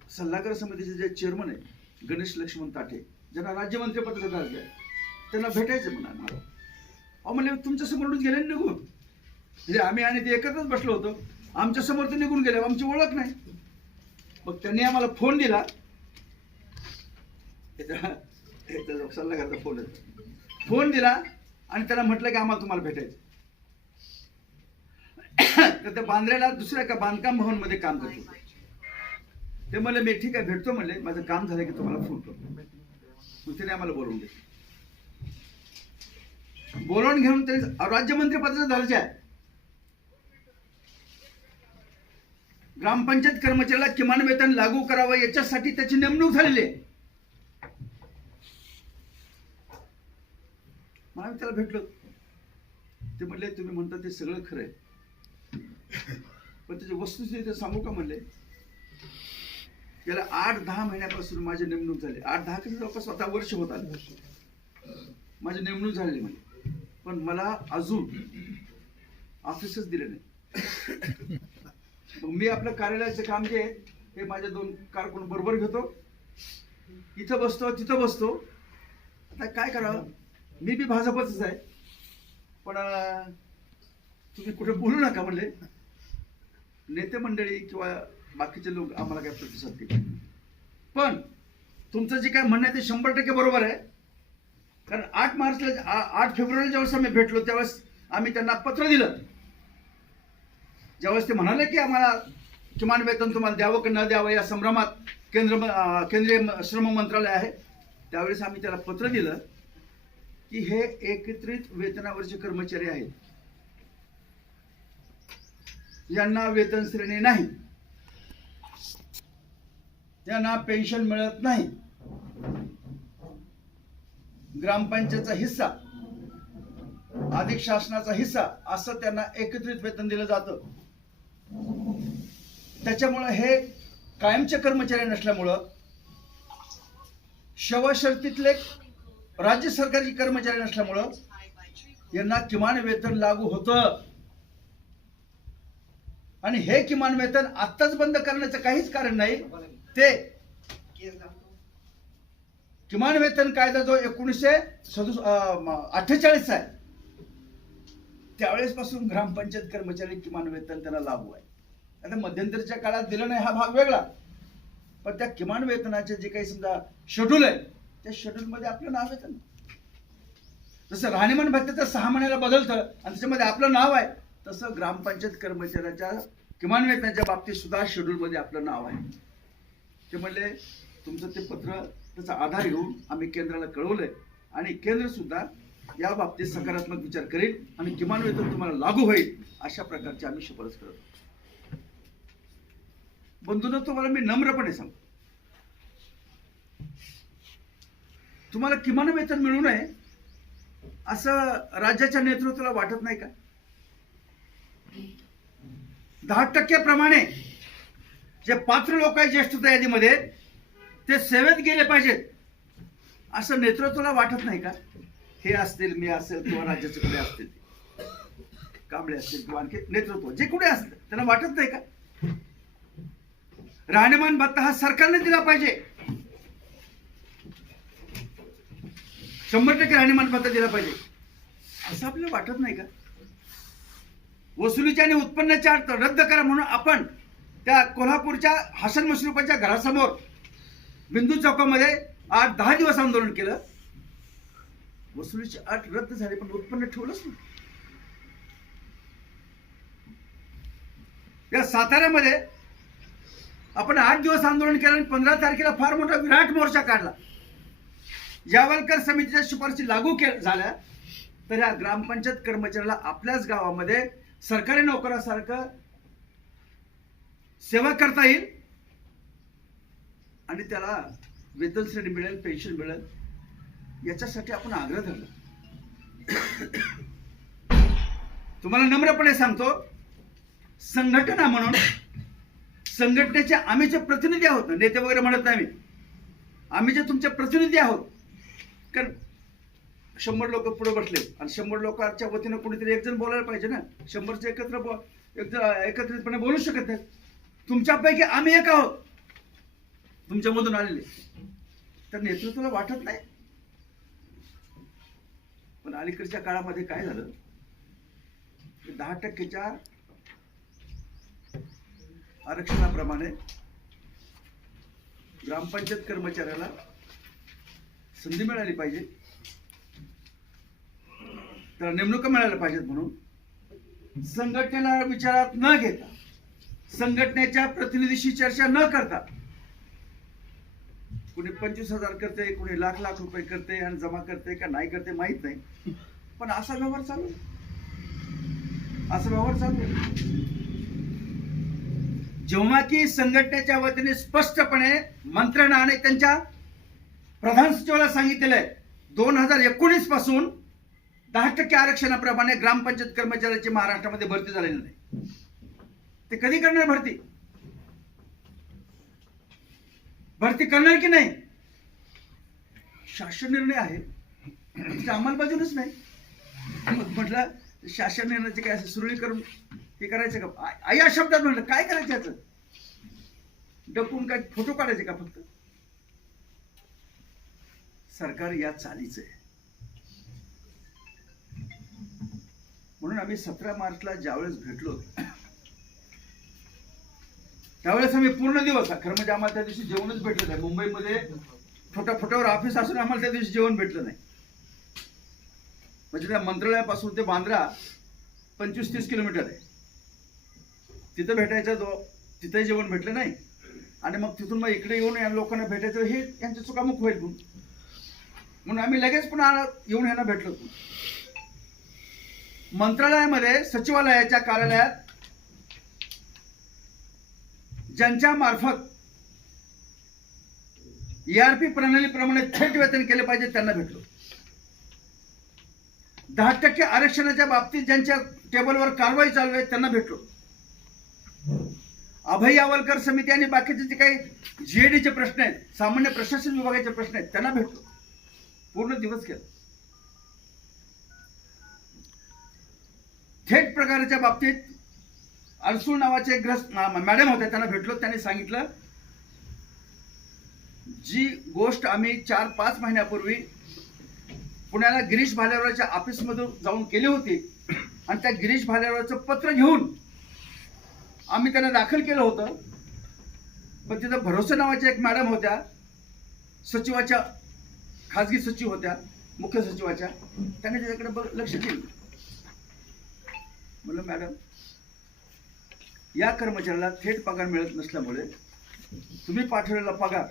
सल्लागार समितीचे जे चेअरमन आहे गणेश लक्ष्मण ताठे, ज्यांना राज्यमंत्रीपदाचा दर्जा आहे, त्यांना भेटायचं म्हणा. म्हणले तुमच्या समोरूनच गेले निघून. म्हणजे आम्ही आणि ते एकत्रच बसलो होतो, आमच्या समोर ते निघून गेले, आमची ओळख नाही. मग त्यांनी आम्हाला फोन दिला, सल्लागारचा फोन दिला आणि त्यांना म्हटलं की आम्हाला तुम्हाला भेटायचं. तर त्या बांद्र्याला दुसऱ्या एका बांधकाम भवन मध्ये काम करत होते. ते म्हणले मी ठीक आहे भेटतो म्हणले, माझं काम झालं की तुम्हाला फोन करतो. मग त्याने आम्हाला बोलवून घेतलं. बोलवून घेऊन त्यांनी राज्यमंत्री पदाचा दर्जा आहे, ग्रामपंचायत कर्मचाऱ्याला किमान वेतन लागू करावं याच्यासाठी त्याची नेमणूक झालेली आहे. मला त्याला भेटलो. ते म्हणले तुम्ही म्हणता ते सगळं खरं आहे, पण त्याची वस्तुस्थिती सांगू का म्हणले. त्याला 8-10 महिन्यापासून माझी नेमणूक झाली. 8-10 जवळपास स्वतः वर्ष होत आले. माझी नेमणूक झालेली म्हणजे, पण मला अजून ऑफिसच दिलं नाही. मग मी आपलं कार्यालयाचं काम जे आहे हे माझ्या 2 कारकून बरोबर घेतो, इथं बसतो तिथं बसतो. आता काय करावं, मी बी भाजपच आहे, पण तुम्ही कुठे बोलू नका म्हणले नेते मंडळी किंवा बाकीचे लोक आम्हाला काय प्रतिसाद देत. पण तुमचं जे काय म्हणणं आहे ते 100% बरोबर आहे. कारण 8 फेब्रुवारीला ज्यावेळेस आम्ही भेटलो त्यावेळेस आम्ही त्यांना पत्र दिलं. ज्यावेळेस ते म्हणाले की आम्हाला किमान वेतन तुम्हाला द्यावं की न द्यावं या संभ्रमात केंद्रीय श्रम मंत्रालय आहे, त्यावेळेस आम्ही त्याला पत्र दिलं की हे एकत्रित वेतनावरचे कर्मचारी आहेत, यांना वेतन श्रेणी नाही, त्यांना पेन्शन मिळत नाही, ग्रामपंचायतचा हिस्सा अधिक शासनाचा हिस्सा असं त्यांना एकत्रित वेतन दिलं जातं. त्याच्यामुळं हे कायमचे कर्मचारी नसल्यामुळं शर्तीतले राज्य सरकारी कर्मचारी नसल्यामुळं यांना किमान वेतन लागू होतं. आणि हे किमान वेतन आत्ताच बंद करण्याचं काहीच कारण नाही. ते किमान वेतन कायदा जो 1948 आहे त्यावेळेस पासून ग्रामपंचायत कर्मचारी किमान वेतन त्यांना लागू आहे. आता मध्यंतरीच्या काळात दिलं नाही हा भाग वेगळा, पण त्या किमान वेतनाचे जे काही समजा शेड्यूल आहे त्या शेड्यूल मध्ये आपलं नाव येतं. जसं राहणीमान भत्त्याचं 6 महिन्याला बदलतं आणि त्याच्यामध्ये आपलं नाव आहे, तसं ग्रामपंचायत कर्मचाऱ्याच्या किमान वेतनाच्या बाबतीत सुद्धा शेड्यूल मध्ये आपलं नाव आहे. ते म्हणले तुमचं ते पत्र त्याचा आधार घेऊन आम्ही केंद्राला कळवलंय आणि केंद्र सुद्धा या बाबतीत सकारात्मक विचार करेल आणि किमान वेतन तुम्हाला लागू होईल अशा प्रकारची आम्ही शिफारस करतो. बंधूंनो, तुम्हाला मी नम्रपणे सांगतो, तुम्हाला किमान वेतन मिळू नये असं राज्याच्या नेतृत्वाला वाटत नाही का? 10% प्रमाणे जे पात्र लोक आहेत ज्येष्ठता यादीमध्ये ते सेवेत गेले पाहिजेत असं नेतृत्वाला वाटत नाही का? हे असतील, मी असेल किंवा राज्याचे कुठे असतील, कांबळे असतील किंवा आणखी नेतृत्व जे कुठे असतील त्यांना वाटत नाही का? राहणीमान भत्ता हा सरकारने दिला पाहिजे, 100% राहणीमान भत्ता दिला पाहिजे असं आपल्याला वाटत नाही का? वसुलीच्या आणि उत्पन्नाच्या अर्थ रद्द करा म्हणून आपण त्या कोल्हापूरच्या हसन मुश्रीफाच्या घरासमोर बिंदू चौकामध्ये 8-10 दिवस आंदोलन केलं. वसुलीची अट रद्द झाली पण उत्पन्न ठेवलंच नाही. या साताऱ्यामध्ये आपण 8 दिवस आंदोलन केलं आणि 15 तारखेला फार मोठा विराट मोर्चा काढला. यावलकर समितीच्या शिफारशी लागू झाल्या तर या ग्रामपंचायत कर्मचाऱ्याला आपल्याच गावामध्ये सरकारी नोकरासारखं सेवा करता येईल आणि त्याला वेतन श्रेणी मिळेल, पेन्शन मिळेल, याच्यासाठी आपण आग्रह धरला. तुम्हाला नम्रपणे सांगतो, संघटना म्हणून संघटनेचे आम्ही जे प्रतिनिधी आहोत ना, नेते वगैरे म्हणत नाही आम्ही जे तुमचे प्रतिनिधी आहोत, कारण 100 लोक पुढे बसले आणि 100 लोकांच्या वतीनं कोणीतरी एक जण बोलायला पाहिजे ना. 100चे एकत्रितपणे बोलू शकत नाही. तुमच्यापैकी आम्ही एक आहोत, तुमच्यामधून आलेले, तर नेतृत्वाला वाटत नाही. पण अलीकडच्या काळामध्ये काय झालं, 10%च्या आरक्षणाप्रमाणे ग्रामपंचायत कर्मचाऱ्याला संधी मिळाली पाहिजे, त्याला नेमणुका मिळायला पाहिजेत म्हणून संघटनेला विचारात न घेता, संघटनेच्या प्रतिनिधीशी चर्चा न करता कुणी 25,000 करते, कुणी लाख रुपये करते आणि जमा करते का नाही करते माहित नाही, पण असा व्यवहार चालू जेव्हा की संघटनेच्या वतीने स्पष्टपणे मंत्र्यांना आणि त्यांच्या प्रधान सचिवाला सांगितलेलं आहे 2019 पासून 10% आरक्षणाप्रमाणे ग्रामपंचायत कर्मचाऱ्याची महाराष्ट्रामध्ये भरती झालेली नाही. ते कधी करणार भरती करणार की नाही? शासन निर्णय आहे, तिची अंमलबजावणीच नाही. मग म्हटलं शासन निर्णयाचे काय असं सुरळीकरण हे करायचं का? या शब्दात म्हटलं काय करायचं याचं? डपून काय फोटो काढायचे का फक्त? सरकार या चालीचं आहे. म्हणून आम्ही 17 मार्चला ज्यावेळेस भेटलो त्यावेळेस आम्ही पूर्ण दिवस, खरं म्हणजे आम्हाला त्या दिवशी जेवणच भेटलं नाही. मुंबईमध्ये फटाफटावर ऑफिस असून आम्हाला त्या दिवशी जेवण भेटलं नाही. म्हणजे त्या मंत्रालयापासून ते बांद्रा 25-30 किलोमीटर आहे. तिथं भेटायचं, तिथंही जेवण भेटलं नाही. आणि मग तिथून मग इकडे येऊन या लोकांना भेटायचं, हे यांची चुकामुक होईल म्हणून आम्ही लगेच पुन्हा येऊन ह्यांना भेटलो. मंत्रालयामध्ये सचिवालयाच्या कार्यालयात ज्यांच्या मार्फत ERP प्रणालीप्रमाणे थेट वेतन केले पाहिजे त्यांना भेटलो. 10% आरक्षणाच्या बाबतीत ज्यांच्या टेबलवर कारवाई चालू आहे त्यांना भेटलो. अभय यावलकर समिती आणि बाकीचे जे काही GADचे प्रश्न आहेत, सामान्य प्रशासन विभागाचे प्रश्न आहेत, त्यांना भेटलो. पूर्ण दिवस केला. थेट प्रकारच्या बाबतीत अरसूळ नावाचे एक मॅडम होत्या, त्यांना भेटलो. त्यांनी सांगितलं जी गोष्ट आम्ही 4-5 महिन्यापूर्वी पुण्याला गिरीश भालेरावच्या ऑफिसमधून जाऊन केली होती आणि त्या गिरीश भालेरावचं पत्र घेऊन आम्ही त्यांना दाखल केलं होतं. पण तिथं भरोसे नावाच्या एक मॅडम होत्या, सचिवाच्या खाजगी सचिव होत्या, मुख्य सचिवाच्या, त्यांनी त्याच्याकडे लक्ष दिलं. म्हणलं मॅडम, या कर्मचाऱ्याला थेट पगार मिळत नसल्यामुळे तुम्ही पाठवलेला पगार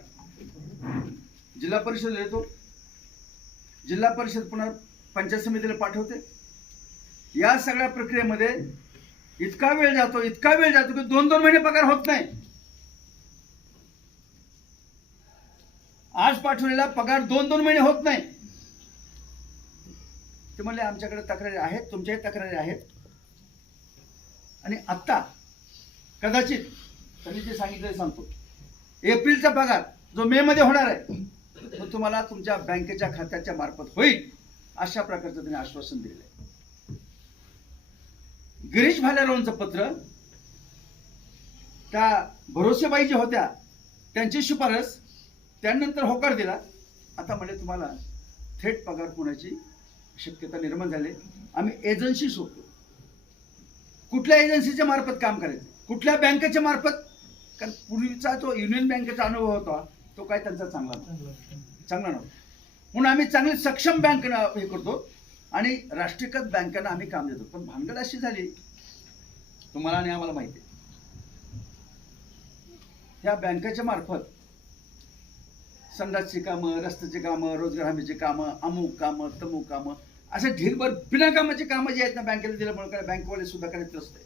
जिल्हा परिषद येतो, जिल्हा परिषद पुन्हा पंचायत समितीला पाठवते. या सगळ्या प्रक्रियेमध्ये इतका वेळ जातो की 2-2 महिने पगार होत नाही. आज पाठवलेला पगार 2-2 महिने होत नाही. ते म्हणले आमच्याकडे तक्रारी आहेत, तुमच्याही तक्रारी आहेत. आणि आत्ता कदाचित त्यांनी जे सांगितलं सांगतो, एप्रिलचा पगार जो मे मध्ये होणार आहे तो तुम्हाला तुमच्या बँकेच्या खात्याच्या मार्फत होईल, अशा प्रकारचं त्यांनी आश्वासन दिलेलं आहे. गिरीश भालेरावांचं पत्र, त्या भरोसेबाई ज्या होत्या त्यांची शिफारस, त्यानंतर होकार दिला. आता म्हणजे तुम्हाला थेट पगार होण्याची शक्यता निर्माण झाली. आम्ही एजन्सी शोधतो, कुठल्या एजन्सीच्या मार्फत काम करायचं, कुठल्या बँकेच्या मार्फत. कारण पूर्वीचा जो युनियन बँकेचा अनुभव होता तो काय त्यांचा चांगला नव्हता. म्हणून आम्ही चांगली सक्षम बँक हे करतो आणि राष्ट्रीयकृत बँकांना आम्ही काम देतो. पण भानगड अशी झाली, तुम्हाला आणि आम्हाला माहिती आहे, ह्या बँकेच्या मार्फत संडासची कामं, रस्त्याची कामं, रोजगार हमीची कामं, अमुक कामं, तमुक कामं, असे ढीगभर बिना कामाची कामं जी आहेत ना बँकेला दिल्यामुळे काय बँकवाले सुद्धा काय त्रस्त आहे.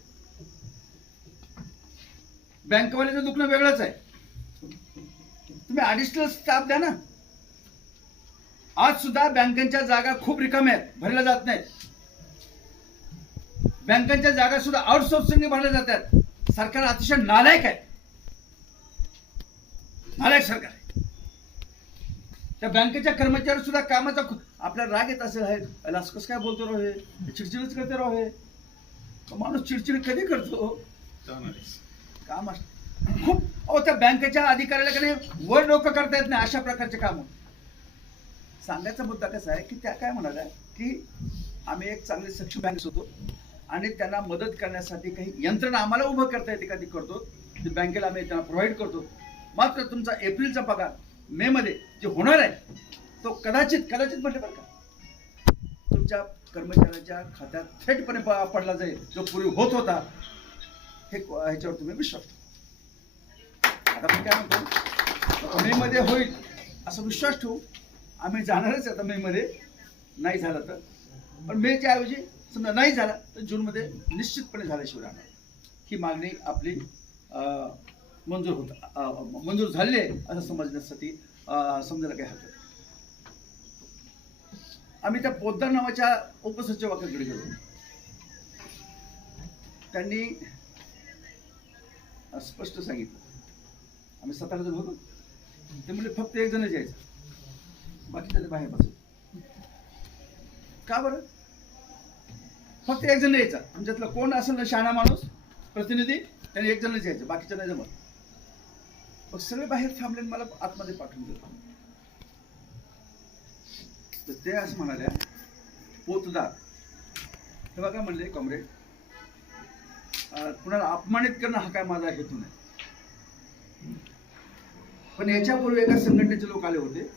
बँकवाल्याचं दुखणं वेगळंच आहे. तुम्ही ॲडिशनल स्टाफ द्या ना. आज सुद्धा बँकांच्या जागा खूप रिकाम्या आहेत, भरल्या जात नाहीत. बँकांच्या जागा सुद्धा आउटसोर्सिंगने भरल्या जातात. सरकार अतिशय नालायक आहे, नालायक सरकार आहे. त्या बँकेच्या कर्मचारी सुद्धा कामाचा आपल्याला राग येत असेल, आहे असं काय बोलतो राव, हे चिडचिडच करते राव, हे माणूस चिडचिड कधी करतो. काम असतं खूप. त्या बँकेच्या अधिकाऱ्याला कधी वर डोकं करता येत नाही, अशा प्रकारचे काम. सांगायचा मुद्दा कसा आहे की त्या काय म्हणाल्या की आम्ही एक चांगली सक्षम बँक होतो आणि त्यांना मदत करण्यासाठी काही यंत्रणा आम्हाला उभं करता येते का ती करतो, ती बँकेला आम्ही त्यांना प्रोव्हाइड करतो. मात्र तुमचा एप्रिलचा पगार मे मध्ये जे होणार आहे तो कदाचित म्हटलं बरं का, तुमच्या कर्मचाऱ्याच्या खात्यात थेटपणे पडला जाईल, जो पूर्वी होत होता. हे ह्याच्यावर तुम्ही विश्वास ठेवा. आता मी काय म्हणतो, मे मध्ये होईल असं विश्वास ठेवू. आम्ही जाणारच आता मे मध्ये, नाही झालं तर. पण मेच्या ऐवजी समजा नाही झाला तर जूनमध्ये निश्चितपणे झाल्याशिवाय राहणार. ही मागणी आपली मंजूर झालेली आहे असं समजण्यासाठी समजायला काही हरकत. आम्ही त्या पोद्दार नावाच्या उपसचिवाकडे गेलो. त्यांनी स्पष्ट सांगितलं, आम्ही 17 जण होतो, ते म्हणजे फक्त 1 जणच यायचं, बाकी त्याच्या बाहेर बसत. का बरं? फक्त एक जण यायचा, आमच्यातलं कोण असेल ना शहाणा माणूस प्रतिनिधी, त्याने एक जणच यायचं, बाकीच्या नाही जमत. मग सगळे बाहेर थांबले, मला आतमध्ये पाठवून दिलं. तर ते असं म्हणाले, पोतदार हे बघा म्हणले, कॉम्रेड, कुणाला अपमानित करणं हा काय माझा हेतू नाही. पण याच्यापूर्वी एका संघटनेचे लोक आले होते.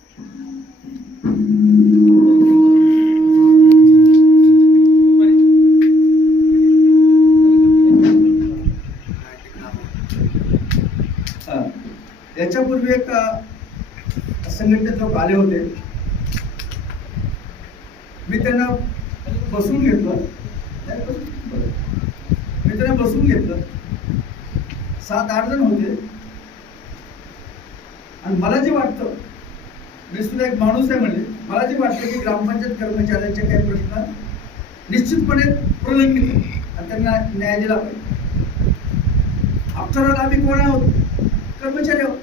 याच्यापूर्वी एक संघटनेचे लोक आले होते. मी त्यांना बसून घेतलं. मी त्यांना बसून घेतलं. 7-8 जण होते. आणि मला जे वाटतं, मी सुद्धा एक माणूस आहे म्हणजे, मला जे वाटतं की ग्रामपंचायत कर्मचाऱ्यांचे काही प्रश्न निश्चितपणे प्रलंबित आहेत आणि त्यांना न्याय दिला पाहिजे. आफ्टर ऑल आम्ही कोण आहोत? कर्मचारी आहोत.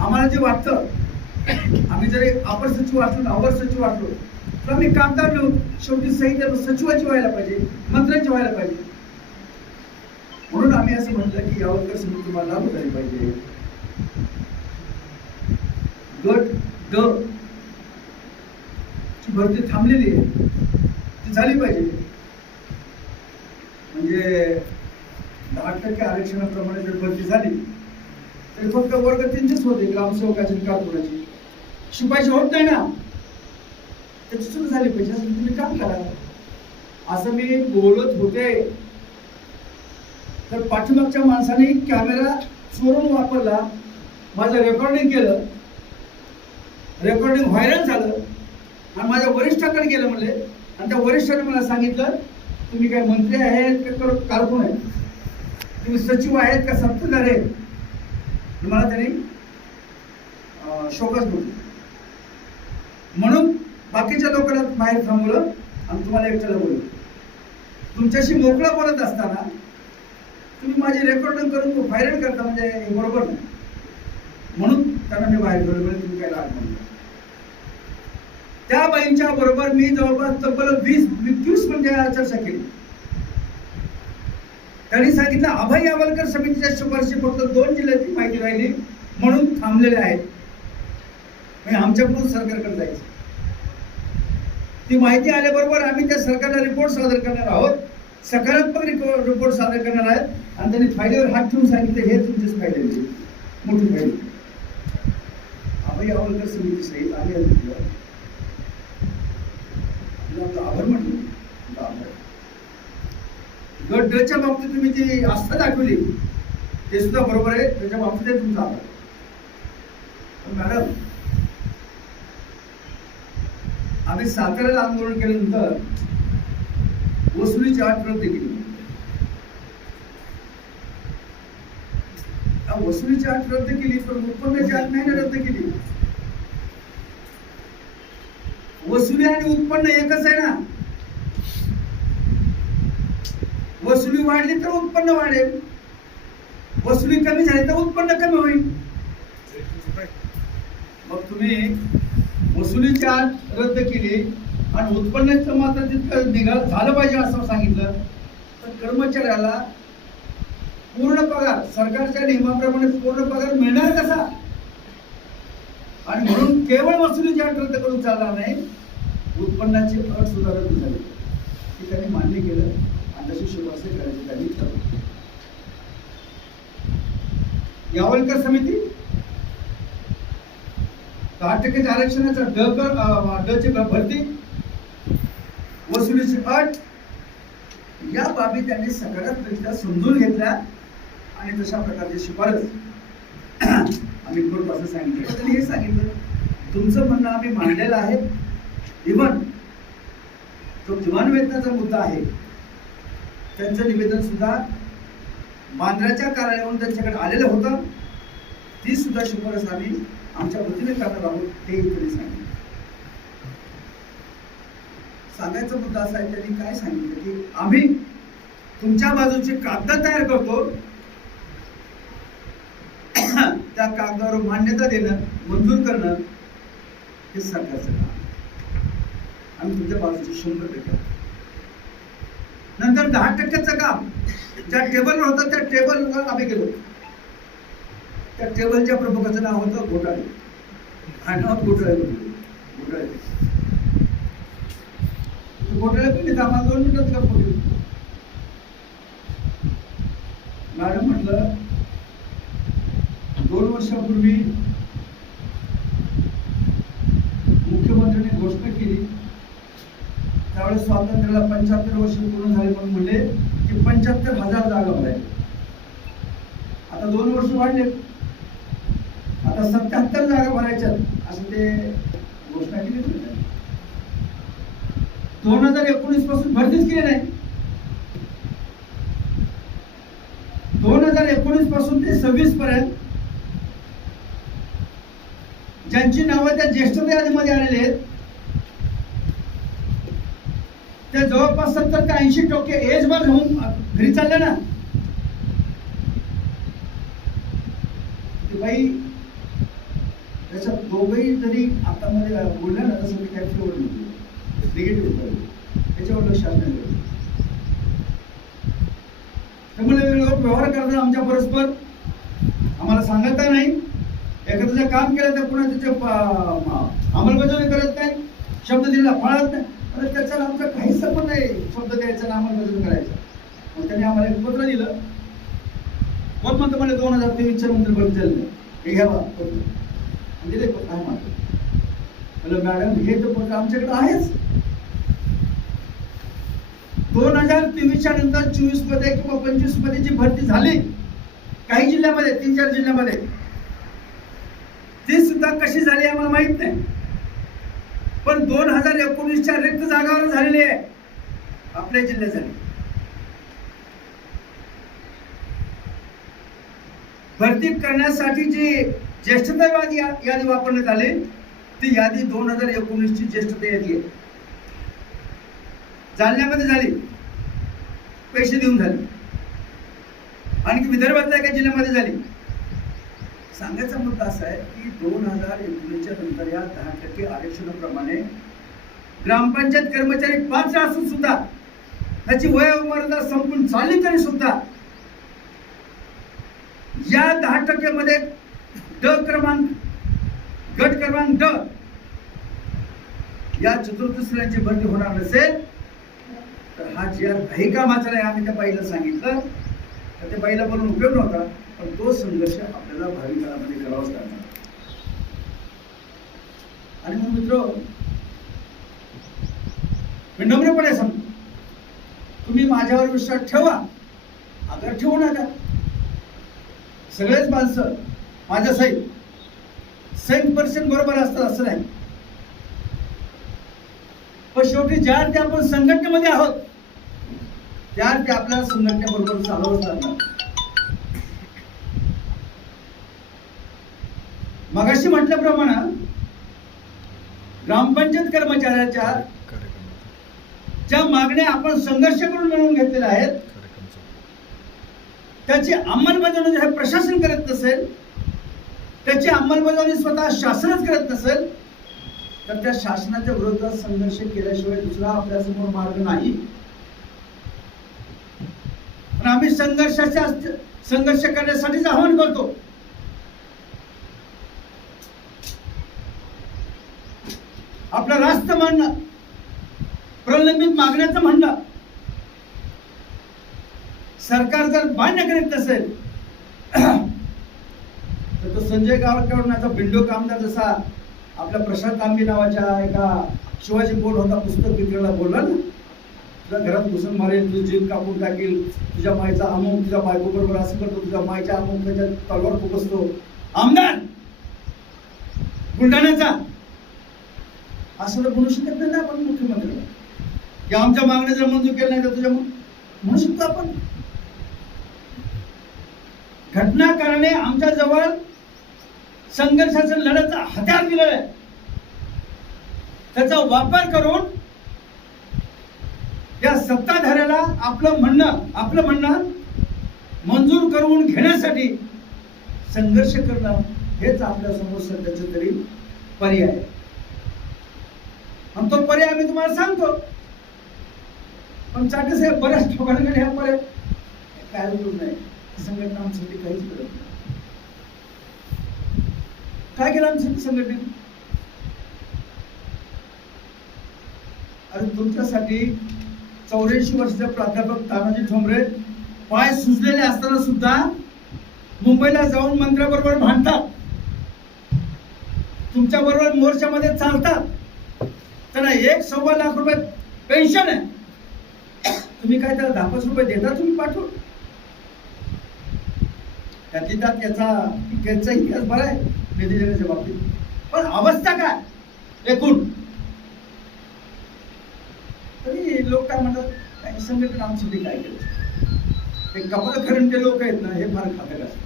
आम्हाला जे वाटतं, आम्ही जरी अपर सचिव असलो, अवर सचिव असलो, तर आम्ही कामगार नव्हतो. शेवटी सही सचिवाची व्हायला पाहिजे, मंत्र्यांची व्हायला पाहिजे. म्हणून आम्ही असं म्हटलं की यावरकर समिती तुम्हाला लागू झाली पाहिजे. गट ड ची भरती थांबलेली आहे, ती झाली पाहिजे. म्हणजे 10% आरक्षणाप्रमाणे जर भरती झाली तरी फक्त वर्ग 3चेच होते, ग्रामसेवकाची, कारकुनाची. शिपाईची होत नाही ना, त्याची सुद्धा झाली पाहिजे. असं तुम्ही काम करा. असं मी बोलत होते, तर पाठीमागच्या माणसाने कॅमेरा चोरून वापरला, माझं रेकॉर्डिंग केलं, रेकॉर्डिंग व्हायरल झालं आणि माझ्या वरिष्ठाकडे गेलं म्हणले. आणि त्या वरिष्ठाने मला सांगितलं, तुम्ही काय मंत्री आहेत का कारकून आहेत, तुम्ही सचिव आहेत का सत्ताधार आहेत. मला त्यांनी शोकच बोलतो. म्हणून बाकीच्या लोकांना बाहेर थांबवलं आणि तुम्हाला एकट्याला बोलवलं. तुमच्याशी मोकळा बोलत असताना तुम्ही माझे रेकॉर्डिंग करून व्हायरल करता, म्हणजे हे बरोबर नाही. म्हणून त्यांना मी बाहेर ठेवलं. म्हणजे तुम्ही काय राग म्हणता. त्या बाईंच्या बरोबर मी जवळपास तब्बल 20 मिनिटे चर्चा केली. त्यांनी सांगितलं, अभय यावलकर समितीच्या शिफारशी फक्त 2 जिल्ह्याची माहिती राहिली म्हणून थांबलेले आहेत. म्हणजे आमच्याकडून सरकारकडे जायचं. ती माहिती आल्याबरोबर आम्ही त्या सरकारला रिपोर्ट सादर करणार आहोत. सकारात्मक रिपोर्ट सादर करणार आहेत. आणि त्यांनी फायद्यावर हात ठेवून सांगितलं, हे तुमचेच फायदे, मोठी फायदे. अभय यावलकर समिती सहित आम्ही आभार म्हटलं. आभार. गट ड च्या बाबतीत तुम्ही जी आस्था दाखवली ते सुद्धा बरोबर आहे, त्याच्या बाबतीत तुमचा आभार. मॅडम, आम्ही साताऱ्याला आंदोलन केल्यानंतर वसुलीची अट रद्द केली. वसुलीची अट रद्द केली, पण उत्पन्नाची अट नाही ना रद्द केली. वसुली आणि उत्पन्न एकच आहे ना. वसुली वाढली तर उत्पन्न वाढेल, वसुली कमी झाली तर उत्पन्न कमी होईल. मग तुम्ही वसुलीची अट रद्द केली आणि उत्पन्नाचं मात्र तितकं झालं पाहिजे असं सांगितलं, तर कर्मचाऱ्याला पूर्ण पगार, सरकारच्या नियमाप्रमाणे पूर्ण पगार मिळणार कसा? आणि म्हणून केवळ वसुलीची अट रद्द करून चालणार नाही, उत्पन्नाची अट सुद्धा रद्द झाली. ती त्यांनी मान्य केलं आणि तशी शिफारस करायची त्यांनी ठरवलं. यावलकर समिती 10% आरक्षणाचा ड ची भरती, वसुलीची अट, या बाबी त्यांनी सकारात्मकरित्या समजून घेतल्या आणि तशा प्रकारची शिफारस आम्ही करू असं सांगितलं. त्यांनी हे सांगितलं, तुमचं म्हणणं आम्ही मांडलेलं आहे. इव्हन जो दिवाण वेतनाचा मुद्दा आहे त्यांचं निवेदन सुद्धा बांद्राच्या कार्यालयावरून त्यांच्याकडे आलेलं होतं. ती सुद्धा शिफारस आम्ही आमच्या वतीने करणार आहोत, हे त्यांनी सांगितलं. सांगायचा मुद्दा असा आहे, त्यांनी काय सांगितलं की आम्ही तुमच्या बाजूचे कागद तयार करतो, त्या कागदावर मान्यता देणं, मंजूर करणं हे सरकारचं काम. आम्ही तुमच्या बाजूचे 100% नंतर 10%चं काम ज्या टेबलवर होतं त्या टेबलवर आम्ही गेलो. त्या टेबलच्या प्रमुखाचं नाव होतं घोटाळे. घोटाळे पण आम्हाला 2 मिनिटात का फोटो. मॅडम म्हटलं 2 वर्षापूर्वी मुख्यमंत्र्यांनी घोषणा केली त्यावेळेस स्वातंत्र्याला 75 वर्ष पूर्ण झाले म्हणून म्हणले की 75,000 जागा भरायच्या. आता 2 वर्ष वाढले, आता 77 जागा भरायच्या असं ते घोषणा केली. 2019 पासून भरतीच केली नाही. 2019 पासून ते 26 पर्यंत ज्यांची नावं त्या ज्येष्ठता यादीमध्ये आलेले आहेत त्या जवळपास 70 ते 80% एज बार होऊन घरी चालले ना. बाई त्याच्यात दोघंही जरी आता मध्ये बोलल्या ना तसं मी काय फेवर निगेटिव्ह त्याच्यावर लक्ष असणार. त्यामुळे व्यवहार करताना आमच्या परस्पर आम्हाला सांगता नाही. एखाद्याचं काम केलं तर पुन्हा त्याच्या अंमलबजावणी करत नाही, शब्द दिला पाळत नाही. तर त्याचा आमचा काहीच संबंध नाही शब्द द्यायचा ना अंमलबजावणी करायचं. मग त्यांनी आम्हाला एक पत्र दिलं. कोण म्हणतं मला 2023 नंतर बघ झालं हे घ्या बा दिले काय म्हणलं मॅडम हे तर पत्र आमच्याकडे आहेच. 2023 नंतर 24 मध्ये किंवा 25 मध्ये जी भरती झाली काही जिल्ह्यामध्ये 3-4 जिल्ह्यामध्ये ती सुद्धा कशी झाली आम्हाला माहित नाही. पण 2019च्या रिक्त जागावर झालेली आहे आपल्या जिल्ह्यात झाली. भरती करण्यासाठी जी ज्येष्ठता यादी वापरण्यात आली ती यादी 2019 ची ज्येष्ठता यादी आहे. जालन्यामध्ये झाली, पैसे देऊन झाली. आणखी विदर्भातल्या एका जिल्ह्यामध्ये झाली. सांगायचा मुद्दा असा आहे की 2019च्या नंतर या 10% आरक्षणाप्रमाणे ग्रामपंचायत कर्मचारी 5 असून सुद्धा त्याची वयोमर्यादा संपून चालली तरी सुद्धा या 10% मध्ये गट क्रमांक ड या चतुर्थ श्रेणीची भरती होणार नसेल तर हा जी आर काही कामाचा नाही. आम्ही त्या बाईला सांगितलं तर त्या बाईला बोलून उपयोग नव्हता. पण तो संघर्ष आपल्याला भावी काळामध्ये करावाच लागणार. आणि मग मित्र मी नम्रपणे सांगतो तुम्ही माझ्यावर विश्वास ठेवा अगर ठेवू नका. सगळेच माणसं माझ्या सहित 100% बरोबर असतात असं नाही. पण शेवटी ज्या ते आपण संघटनेमध्ये आहोत त्या ते आपल्याला संघटनेबरोबर चालवच लागणार. मगाशी म्हटल्याप्रमाणे ग्रामपंचायत कर्मचाऱ्याच्या ज्या मागण्या आपण संघर्ष करून मिळवून घेतलेल्या आहेत त्याची अंमलबजावणी हे प्रशासन करत नसेल, त्याची अंमलबजावणी स्वतः शासनच करत नसेल तर त्या शासनाच्या विरोधात संघर्ष केल्याशिवाय दुसरा आपल्यासमोर मार्ग नाही. पण आम्ही संघर्ष करण्यासाठीच आवाहन करतो. आपलं रास्त म्हणणं प्रलंबित मागण्याचं म्हणणं सरकार जर मान्य करीत नसेल तर तो संजय गावकरचा बिंडो कामदार जसा आपल्या प्रशांत तांबे नावाच्या एका शिवाजी बोल होता पुस्तक विक्रेला बोलला ना तुझ्या घरात घुसून मारेल, तुझी जीभ कापून टाकेल, तुझ्या माईचा अमुक तुझ्या बायको बरोबर असं करतो, तुझ्या माईच्या अमुक त्याच्या तलवार खुपसतो आमदार बुलढाण्याचा असं तर म्हणू शकत नाही ना आपण मुख्यमंत्र्याला की आमच्या मागण्या जर मंजूर केल्या नाही तर तुझ्या म्हणू शकतो आपण. घटनाकाराने आमच्या जवळ संघर्षाचं लढ्याचं हत्यार दिलेलं आहे. त्याचा वापर करून या सत्ताधाऱ्याला आपलं म्हणणं मंजूर करून घेण्यासाठी संघर्ष करणं हेच आपल्या समोर सध्याचं तरी पर्याय आहे. आणि तो पर्याय आम्ही तुम्हाला सांगतो. पण चाटे साहेब बऱ्याच लोकांकडे ह्या पर्याय काय उपयोग नाही. संघटना आमच्यासाठी काहीच करत नाही. काय केलं आमच्यासाठी संघटनेने? अरे तुमच्यासाठी 84 वर्षाचे प्राध्यापक तानाजी ठोंबरे पाय सुजलेले असताना सुद्धा मुंबईला जाऊन मंत्र्याबरोबर भांडतात, तुमच्या बरोबर मोर्चामध्ये चालतात. त्यांना 1.25 लाख रुपये पेन्शन आहे. तुम्ही काय त्याला 10-5 रुपये देता तुम्ही पाठवून? त्यातली त्यात याचा इतिहास बरा आहे निधी देण्याच्या बाबतीत. पण अवस्था काय एकूण? तरी लोक काय म्हणतात, काही संघटना आमच्यासाठी काय केलं? हे कपाल खरंते लोक आहेत ना, हे फार घातक असतात.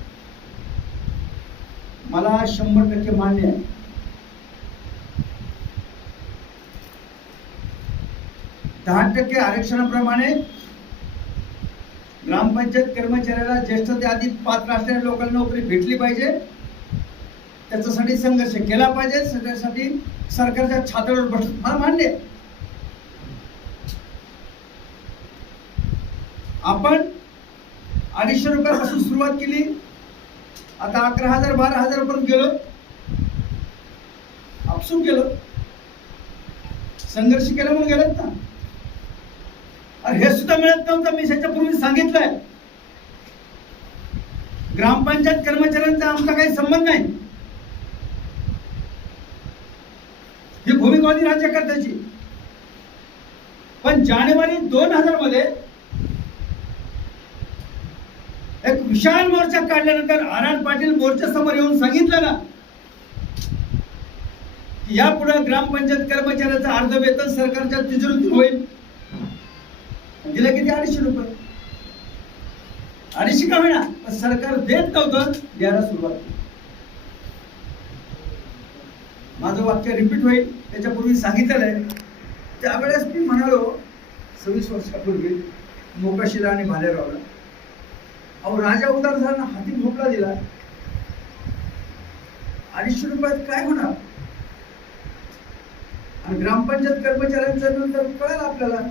मला 100% मान्य आहे. दहा 10% आरक्षणाप्रमाणे ग्रामपंचायत कर्मचाऱ्याला ज्येष्ठ ते आधी पात्र असलेल्या लोकांना नोकरी भेटली पाहिजे. त्याच्यासाठी संघर्ष केला पाहिजे. त्याच्यासाठी सरकारच्या छातावर बसत मला मान्य आहे. आपण 250 रुपयापासून सुरुवात केली, आता 11,000 12,000 पर्यंत गेलो. आपसूक गेलो, संघर्ष केला म्हणून गेलेत ना. अरे हे सुद्धा मिळत नव्हतं. मी त्याच्यापूर्वी सांगितलंय, ग्रामपंचायत कर्मचाऱ्यांचा आमचा काही संबंध नाही. ही भूमिका होती राज्यकर्त्याची. पण जानेवारी 2000 मध्ये एक विशाल मोर्चा काढल्यानंतर आराड पाटील मोर्चा समोर येऊन सांगितलं ना की यापुढे ग्रामपंचायत कर्मचाऱ्याचं अर्ध वेतन सरकारच्या तिजोरीतून होईल. दिलं किती? 250 रुपये. 250 का होईना, पण सरकार देत नव्हतं, द्यायला सुरुवात केली. माझं वाक्य रिपीट होईल, त्याच्यापूर्वी सांगितलेलं आहे. त्यावेळेस मी म्हणालो 26 वर्षापूर्वी मोकाशीला आणि भालेरावला, अहो राजा उदार झाला, हाती भोपळा दिला, 250 रुपयात काय होणार? आणि ग्रामपंचायत कर्मचाऱ्यांचं नंतर कळलं आपल्याला,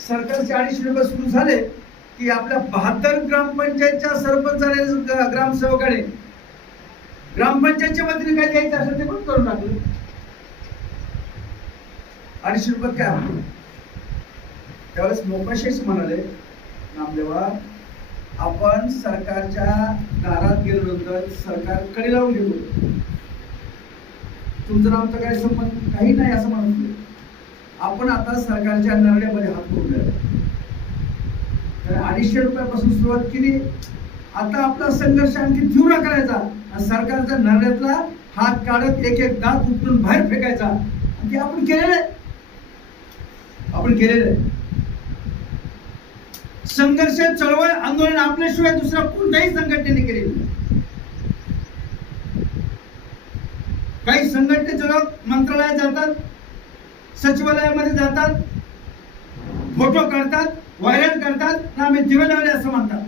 सरकारचे 250 रुपये सुरू झाले की आपल्या 72 ग्रामपंचायतच्या सरपंच आणि ग्रामसेवकाने ग्रामपंचायतच्या वतीने काय द्यायचं असेल ते पण करून टाकलं. 250 रुपयात काय होतं? त्यावेळेस मोकाशीच म्हणाले, नामदेवा आपण सरकारच्या दारात गेल्यानंतर सरकार कडे लावून गेलो, तुमचं आमचा काही संबंध काही नाही असं म्हणत. आपण आता सरकारच्या निर्णयामध्ये हात करून द्या. 250 रुपयापासून सुरुवात केली. आता आपला संघर्ष आणखी तीव्र करायचा आणि सरकारच्या निर्णयातला हात काढत एक एक दात उपटून बाहेर फेकायचा. आणि ते आपण केलेलं आहे. संघर्ष, चळवळ, आंदोलन आपल्याशिवाय दुसरा कोणत्याही संघटनेने केलेलं नाही. काही संघटनेचे लोक मंत्रालयात जातात, सचिवालयामध्ये जातात, फोटो काढतात, व्हायरल करतात, ना आम्ही दिवे लावले असं म्हणतात.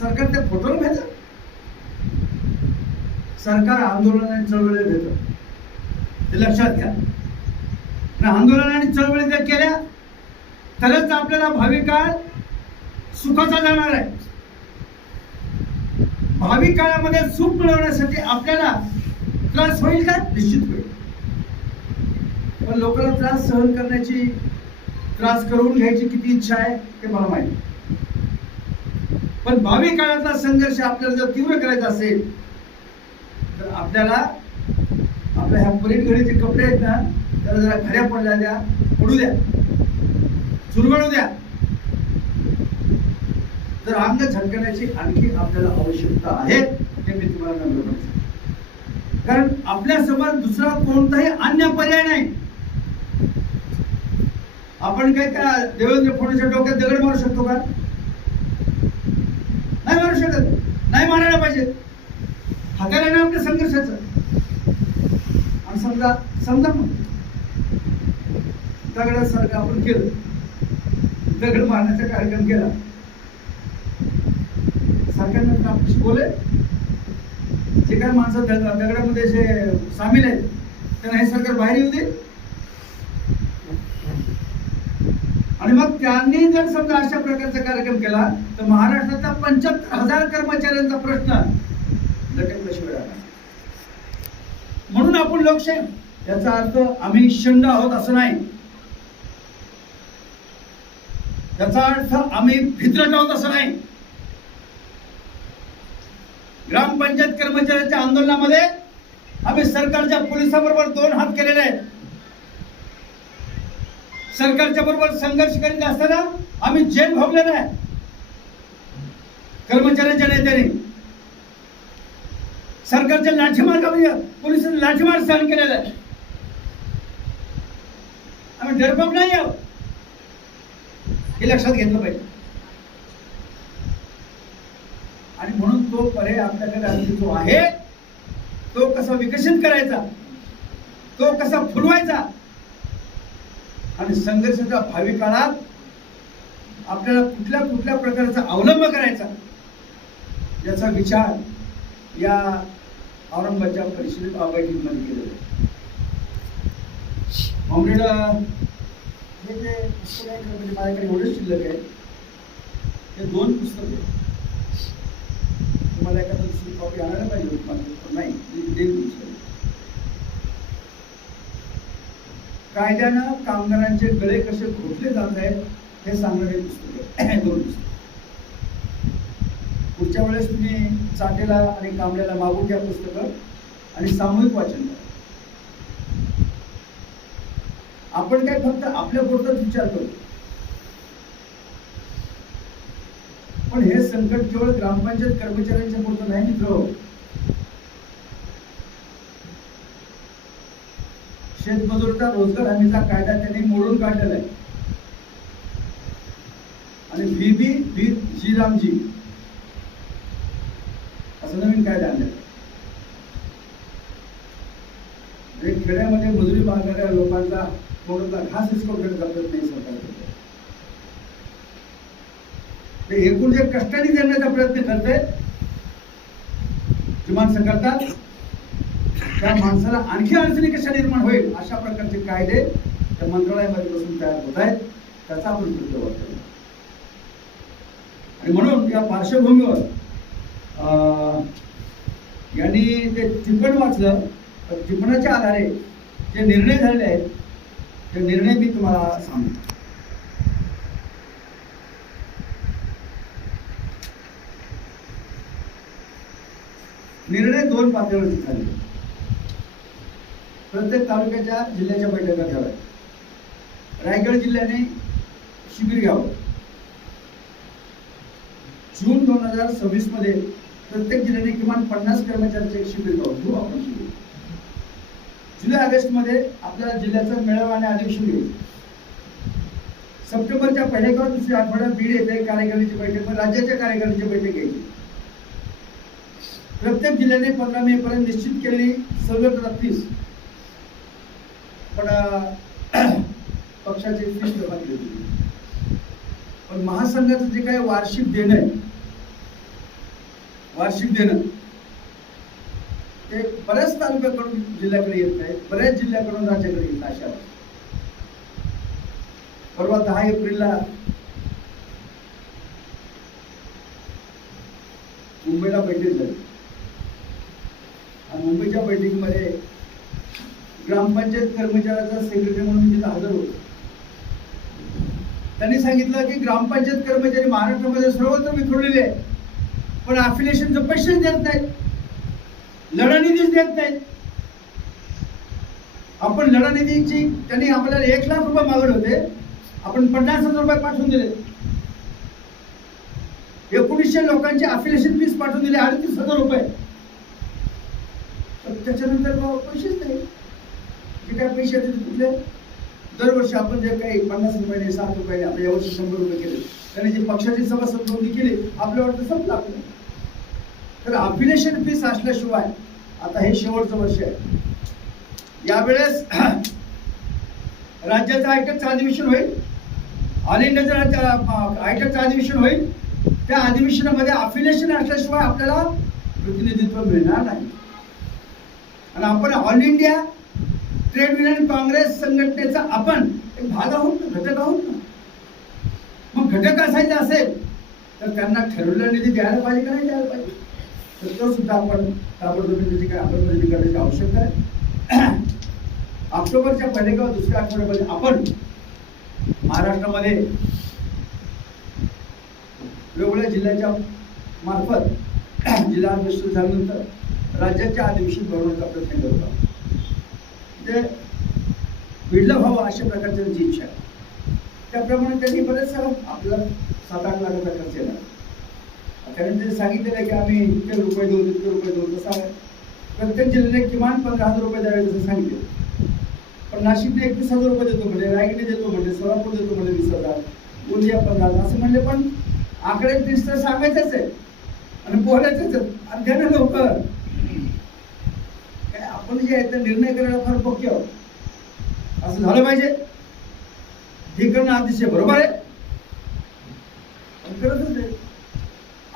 सरकार त्या फोटोला भेटत. सरकार आंदोलन आणि चळवळी भेटत, ते लक्षात घ्या. आंदोलन आणि चळवळी जर केल्या तरच आपल्याला भावी काळ सुखाचा जाणार आहे. भावी काळामध्ये सुख मिळवण्यासाठी आपल्याला त्रास होईल का? निश्चित होईल. पण लोकांना त्रास सहन करण्याची, त्रास करून घ्यायची किती इच्छा आहे ते मला माहिती. पण भावी काळातला संघर्ष आपल्याला जर तीव्र करायचा असेल तर आपल्याला आपल्या ह्या परीघडीचे कपडे आहेत ना, त्याला जरा घड्या पडल्या द्या, पडू द्या, चुरगळू द्या. तर अंग झटकण्याची आणखी आपल्याला आवश्यकता आहे, हे मी तुम्हाला नम्र म्हणतो. कारण आपल्या समोर दुसरा कोणताही अन्य पर्याय नाही. आपण काय त्या देवेंद्र फडणवीसच्या डोक्यात दगड मारू शकतो का? नाही मारू शकत. नाही मारायला पाहिजे. हाताला नाही आपल्या संघर्षाचं. आणि समजा मग दगडासारखं आपण केलं, दगड मारण्याचा कार्यक्रम केला, सरकारनं आपल्याशी बोले, जे काय माणसं दगडामध्ये जे सामील आहेत त्यांना हे सरकार बाहेर येऊ दे. आणि मग त्यांनी जर समजा अशा प्रकारचा कार्यक्रम केला तर महाराष्ट्रातल्या 75,000 कर्मचाऱ्यांचा प्रश्न लटकल्याशिवाय राहणार. म्हणून आपण लोकशाही, याचा अर्थ आम्ही शंड आहोत असं नाही, याचा अर्थ आम्ही भित्रट आहोत असं नाही. ग्रामपंचायत कर्मचाऱ्यांच्या आंदोलनामध्ये आम्ही सरकारच्या पोलिसांबरोबर 2 हात केलेले आहेत. सरकारच्या बरोबर संघर्ष करीत असताना आम्ही जेल भोगलेला आहे. कर्मचाऱ्यांच्या नेत्याने सरकारच्या लाठीमार, पोलिसांनी लाठीमार सहन केलेला आहे. आम्ही डरपोक नाही आहोत, हे लक्षात घेतलं पाहिजे. आणि म्हणून तो पर्याय आपल्याकडे आणखी जो आहे तो कसा विकसित करायचा, तो कसा फुलवायचा आणि संघर्षाच्या भावी काळात आपल्याला कुठल्या कुठल्या प्रकारचा अवलंब करायचा याचा विचार या औरंगाबादच्या परिषदेत बैठकीमध्ये केलेला आहे. कॉम्रेड, हे जे पुस्तक आहे म्हणजे माझ्याकडे एवढंच शिल्लक आहे, हे 2 पुस्तक आहे. तुम्हाला एखादं दुसरी कॉपी आणायला पाहिजे होती, नाही पुस्तक. कायद्यानं कामगारांचे गळे कसे घोटले जात आहेत हे सांगणारे पुस्तक आहे. 2 पुस्तक. पुढच्या वेळेस तुम्ही चाटेला आणि कांबळ्याला मागून घ्या पुस्तकं आणि सामूहिक वाचन करा. आपण काय फक्त आपल्या पुरताच विचार करतो, पण हे संकट केवळ ग्रामपंचायत कर्मचाऱ्यांच्या पुरतं नाही मित्र. शेतमजूरचा रोजगार हमीचा कायदा त्यांनी मोडून काढलेला आहे आणि व्ही जीरामजी असं नवीन कायदा आणलेला. खेड्यामध्ये मजुरी मागणाऱ्या लोकांचा थोडासा घास हिसकावून करत नाही सरकार. ते एकूण जे कष्टाने जगण्याचा प्रयत्न करते जी माणसं करतात त्या माणसाला आणखी अडचणी कशा निर्माण होईल अशा प्रकारचे कायदे त्या मंत्रालयामध्ये बसून तयार होत आहेत, त्याचा आपण दुर्दैव करतो. आणि म्हणून या पार्श्वभूमीवर यांनी ते टिपण वाचलं, तर टिपणाच्या आधारे जे निर्णय झालेले आहेत ते निर्णय मी तुम्हाला सांगतो. निर्णय 2 पातळीवरती झाले. प्रत्येक तालुक्याच्या जिल्ह्याच्या बैठका घ्याव्या. रायगड जिल्ह्याने शिबिर घ्यावं. जून 2026 मध्ये प्रत्येक जिल्ह्याने किमान 50 कर्मचाऱ्यांचे एक शिबिर घेऊ आपण शिबिर. जुलै ऑगस्ट मध्ये आपल्या जिल्ह्याचं मेळावा आणि अधिवेशन घेऊ. सप्टेंबरच्या पहिल्या किंवा दुसऱ्या आठवड्यात बीड येथे कार्यकारिणीची बैठक, राज्याच्या कार्यकारिणीची बैठक घ्यायची. प्रत्येक जिल्ह्याने 15 मे पर्यंत निश्चित केलेली सवलत रद्दीस पण पक्षाची फीस जमा केली होती. पण महासंघाचं जे काही वार्षिक देणं आहे, वार्षिक देणं ते बऱ्याच तालुक्याकडून जिल्ह्याकडे येत नाही, बऱ्याच जिल्ह्याकडून राज्याकडे येत. अशा परवा 10 एप्रिलला मुंबईला बैठक झाली आणि मुंबईच्या बैठकीमध्ये ग्रामपंचायत कर्मचाऱ्याचा सेक्रेटरी म्हणून तिथे हजर होतो. त्यांनी सांगितलं की ग्रामपंचायत कर्मचारी महाराष्ट्रामध्ये सर्वत्र विखुरलेले आहेत, पण अफिलिएशनचे पैसेच देत नाहीत, लढानिधीच देत नाहीत. आपण लढानिधीची त्यांनी आपल्याला 1 लाख रुपये मागवले होते, आपण 50,000 रुपये पाठवून दिले. 1900 लोकांची अफिलिएशन फीस पाठवून दिली 38,000 रुपये. त्याच्यानंतर पैसेच नाही. जे काय पैसे येते कुठले? दरवर्षी आपण जे काही 50 रुपयाने 60 रुपयाने आता यावर्षी 100 रुपये केले, त्यांनी जी पक्षाची सभासद नोंदणी केली आपल्या वाटतं संपलं आपलं. तर अफिलिएशन फीस असल्याशिवाय आता हे शेवटचं वर्ष आहे. यावेळेस राज्याचं आयटकचं अधिवेशन होईल, ऑल इंडियाचं आयटकचं अधिवेशन होईल. त्या अधिवेशनामध्ये अफिलिएशन असल्याशिवाय आपल्याला प्रतिनिधित्व मिळणार नाही. आणि आपण all India trade union Congress संघटनेचा आपण एक भाग आहोत ना, घटक आहोत ना. घटक असायचा असेल तर त्यांना ठरवलेला निधी द्यायला पाहिजे का नाही द्यायला पाहिजे, तर तो सुद्धा आपण ताबडतोब त्याची काय अंमलबजावणी करण्याची आवश्यकता आहे. ऑक्टोबरच्या पहिल्या किंवा दुसऱ्या आठवड्यामध्ये आपण महाराष्ट्रामध्ये वेगवेगळ्या जिल्ह्याच्या मार्फत जिल्हा अधिवेशन झाल्यानंतर राज्याच्या अधिवेशन भरवण्याचा प्रयत्न करत आहोत. ते विडलं व्हावं अशा प्रकारची त्यांची इच्छा आहे. त्याप्रमाणे त्यांनी बरेच आपल्याला 7-8 लाखाचा खर्च येणार. कारण त्यांनी सांगितलेलं आहे की आम्ही इतके रुपये देऊ तितके रुपये देऊ, तसं आहे प्रत्येक जिल्ह्याने किमान 15,000 रुपये द्यावे तसं सांगितलं. पण नाशिकने 31,000 रुपये देतो म्हणजे, रायगडने देतो म्हणजे, सोलापूर देतो म्हणजे 20,000, गोंदिया 15,000 असं म्हणले. पण आकडे दिसतं सांगायचंच आहे आणि बोलायचंच आणि त्यानं लवकर काय आपण जे आहे ते निर्णय करायला फार पक्के आहोत. असं झालं पाहिजे हे करणं अतिशय बरोबर आहे. करतच नाही,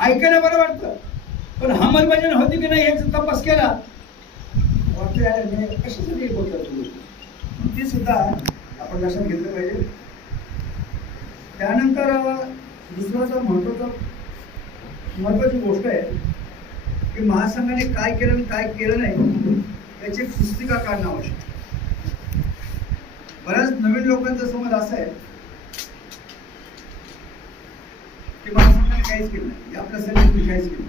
ऐकायला बरं वाटतं पण अंमलबजावणी होती की नाही याचा तपास केला वाटतं कशासाठी बोलतात तुम्ही, ती सुद्धा आपण लक्षात घेतलं पाहिजे. त्यानंतर दुसरा महत्वाची गोष्ट आहे की महासंघाने काय केलं आणि काय केलं नाही याची पुस्तिका काढणं आवश्यक. बऱ्याच नवीन लोकांचा समज असा आहे की महासंघाने काहीच केलं नाही, या प्रसंगी काहीच केलं.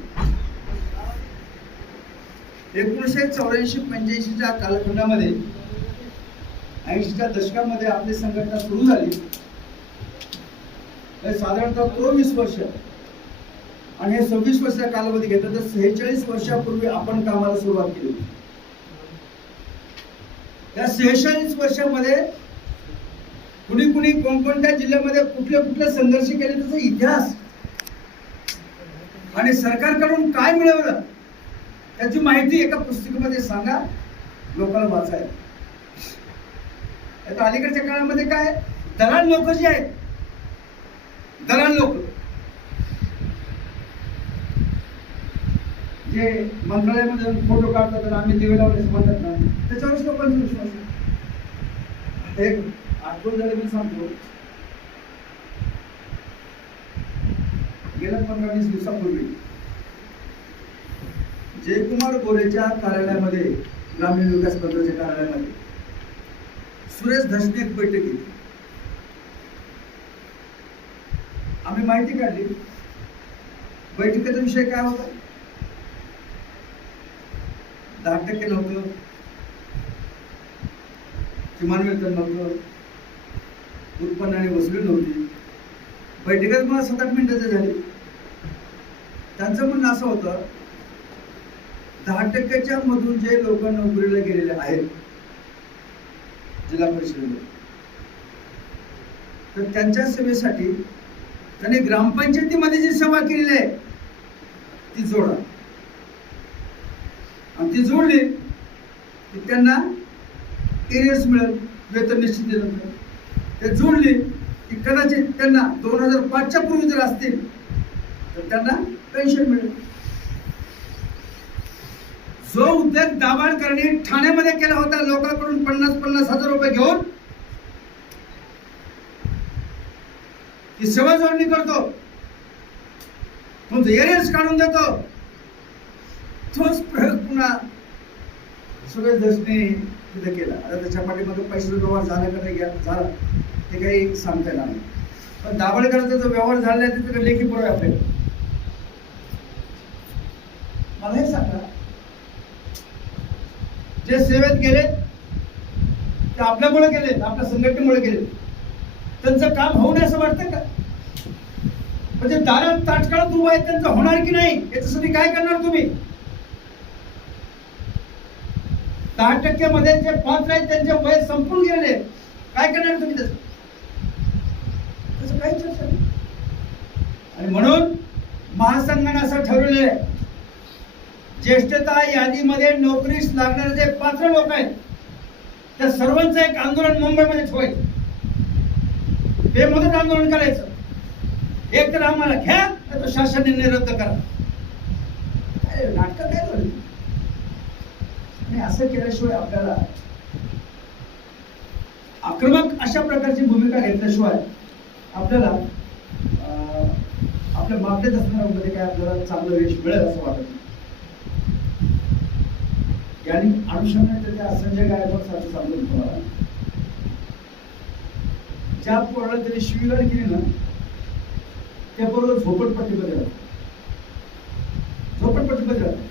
1984-85च्या कालखंडामध्ये 80च्या दशकामध्ये आपली संघटना सुरू झाली. साधारणतः 24 वर्ष आणि हे 26 वर्षाचा कालावधी घेतला तर 46 वर्षापूर्वी आपण कामाला सुरुवात केली. त्या 46 वर्षामध्ये कुणी कुणी कोणकोणत्या जिल्ह्यामध्ये कुठले कुठले संघर्ष केले त्याचा इतिहास आणि सरकारकडून काय मिळवलं त्याची माहिती एका पुस्तिकेमध्ये सांगा, लोकांना वाचायला. आता अलीकडच्या काळामध्ये काय दलाल लोक जे आहेत, दलाल लोक जे मंत्रालयामध्ये फोटो काढतात आणि आम्ही दिवे लावले म्हणतात ना, त्याच्यावरच लोकांचा विश्वास आहे. एक आठवण झाले मी सांगतो, गेल्या 15-20 दिवसापूर्वी जयकुमार गोरेच्या कार्यालयामध्ये, ग्रामीण विकास मंत्र्याच्या कार्यालयामध्ये सुरेश धसने एक बैठक घेतली. आम्ही माहिती काढली. बैठकीचा विषय काय होता? 10% नव्हतं, किमान वेतन नव्हतं, उत्पन्नाने वसुली नव्हती. बैठकीत मला 7-8 मिनिटाचे झाली. त्यांचं म्हणणं असं होतं 10%च्या मधून जे लोक नोकरीला गेलेले आहेत जिल्हा परिषदेमध्ये, तर त्यांच्या सेवेसाठी त्यांनी ग्रामपंचायतीमध्ये जी सेवा केलेली आहे ती जोडा, आणि ती जोडली की त्यांना एरियर्स मिळेल वेतन निश्चित दिल्यानंतर. ते जोडली की कदाचित त्यांना 2005च्या पूर्वी जर असतील तर त्यांना पेन्शन मिळेल. जो उद्योग दाभाडकरांनी ठाण्यामध्ये केला होता, लोकांकडून 50,000 रुपये घेऊन ती सेवा जोडणी करतो, तुमचं एरियर्स काढून देतो, तोच प्रयोग पुन्हा सुरेश धसने तिथे केला. आता त्याच्या पाठीमध्ये पैशाचा व्यवहार झाला का नाही झाला ते काही सांगता येणार नाही. पण दाभोळकरांचा जो व्यवहार झालेला आहे तिथे लेखी पुरावे आपल्याला. मला हे सांगा, जे सेवेत गेले ते आपल्यामुळे गेले, आपल्या संघटनेमुळे गेले, त्यांचं काम होऊ नये असं वाटतं का? म्हणजे दारात ताटकाळात उभं आहे, त्यांचं होणार की नाही याच्यासाठी काय करणार तुम्ही? 10% मध्ये जे पात्र आहेत त्यांचे वय संपून गेले, काय करणार तुम्ही त्याचं? काही चर्चा नाही. आणि म्हणून महासंघाने असं ठरवलेलं आहे, ज्येष्ठता यादीमध्ये नोकरीस लागणारे जे पात्र लोक आहेत त्या सर्वांचं एक आंदोलन मुंबईमध्ये ठेवायचं, बेमुदत आंदोलन करायचं. एक तर आम्हाला घ्या, तर शासन निर्णय रद्द करा. नाटक काय झालं? आणि असं केल्याशिवाय आपल्याला आक्रमक अशा प्रकारची भूमिका घेतल्याशिवाय आपल्याला आपल्या मागण्यात असणाऱ्यामध्ये काय आपल्याला चांगलं यश मिळेल असं वाटत नाही. यांनी अनुषंगाने त्या संजय गायकवाड सारखं सांगतो तुम्हाला, ज्या पोराला त्यांनी शिवीगाळ केली ना त्या बरोबर झोपडपट्टीमध्ये राहतो, झोपडपट्टीमध्ये राहतो.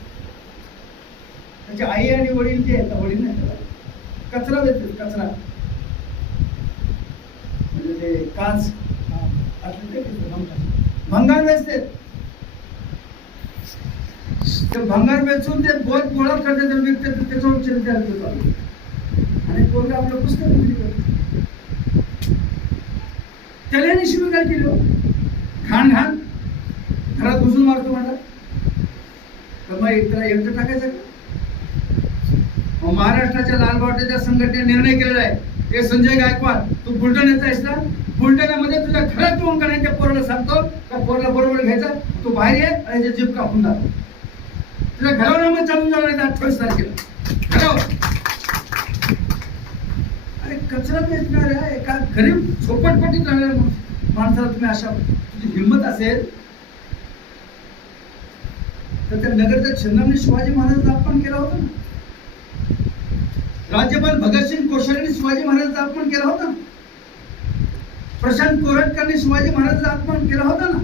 त्याची आई आणि वडील ते आहेत, वडील नाही त्याला कचरा देतात, कचरा म्हणजे ते काच भंगार वेचते, ते भंगार वेचून ते बहुत गोळा करतात आणि विकतात, त्याच्यावर चिंता चालू आणि पोरग आपलं पुस्तक विक्री करतो. त्याला शिवीगाळ केली, घाण घाण घरात घुसून मारतो मला, तर मग त्याला एकटं टाकायचं का? मग महाराष्ट्राच्या लाल बावट्याच्या संघटनेने निर्णय केलेला आहे, हे संजय गायकवाड तू बुलढाण्याचा आहेस ना, बुलढाण्यामध्ये तुझ्या घरात येऊन का नाही त्या पोराला सांगतो, त्या पोराला बरोबर घ्यायचा, तू बाहेर ये आणि त्याची जीभ कापून दाखव. तुझ्या घरावर चालून जाणार आहे 28 तारखेला घरावर. अरे कचरा वेचणार आहे एका गरीब झोपडपट्टीत राहणाऱ्या माणसाला तुम्ही अशा, तुझी हिंमत असेल तर त्या नगरच्या छिन्नांनी शिवाजी महाराजांचा अपमान केला होता ना, राज्यपाल भगतसिंग कोश्यारींनी शिवाजी महाराजांचा अपमान केला होता, प्रशांत कोरटकरने शिवाजी महाराजांचा अपमान केला होता ना,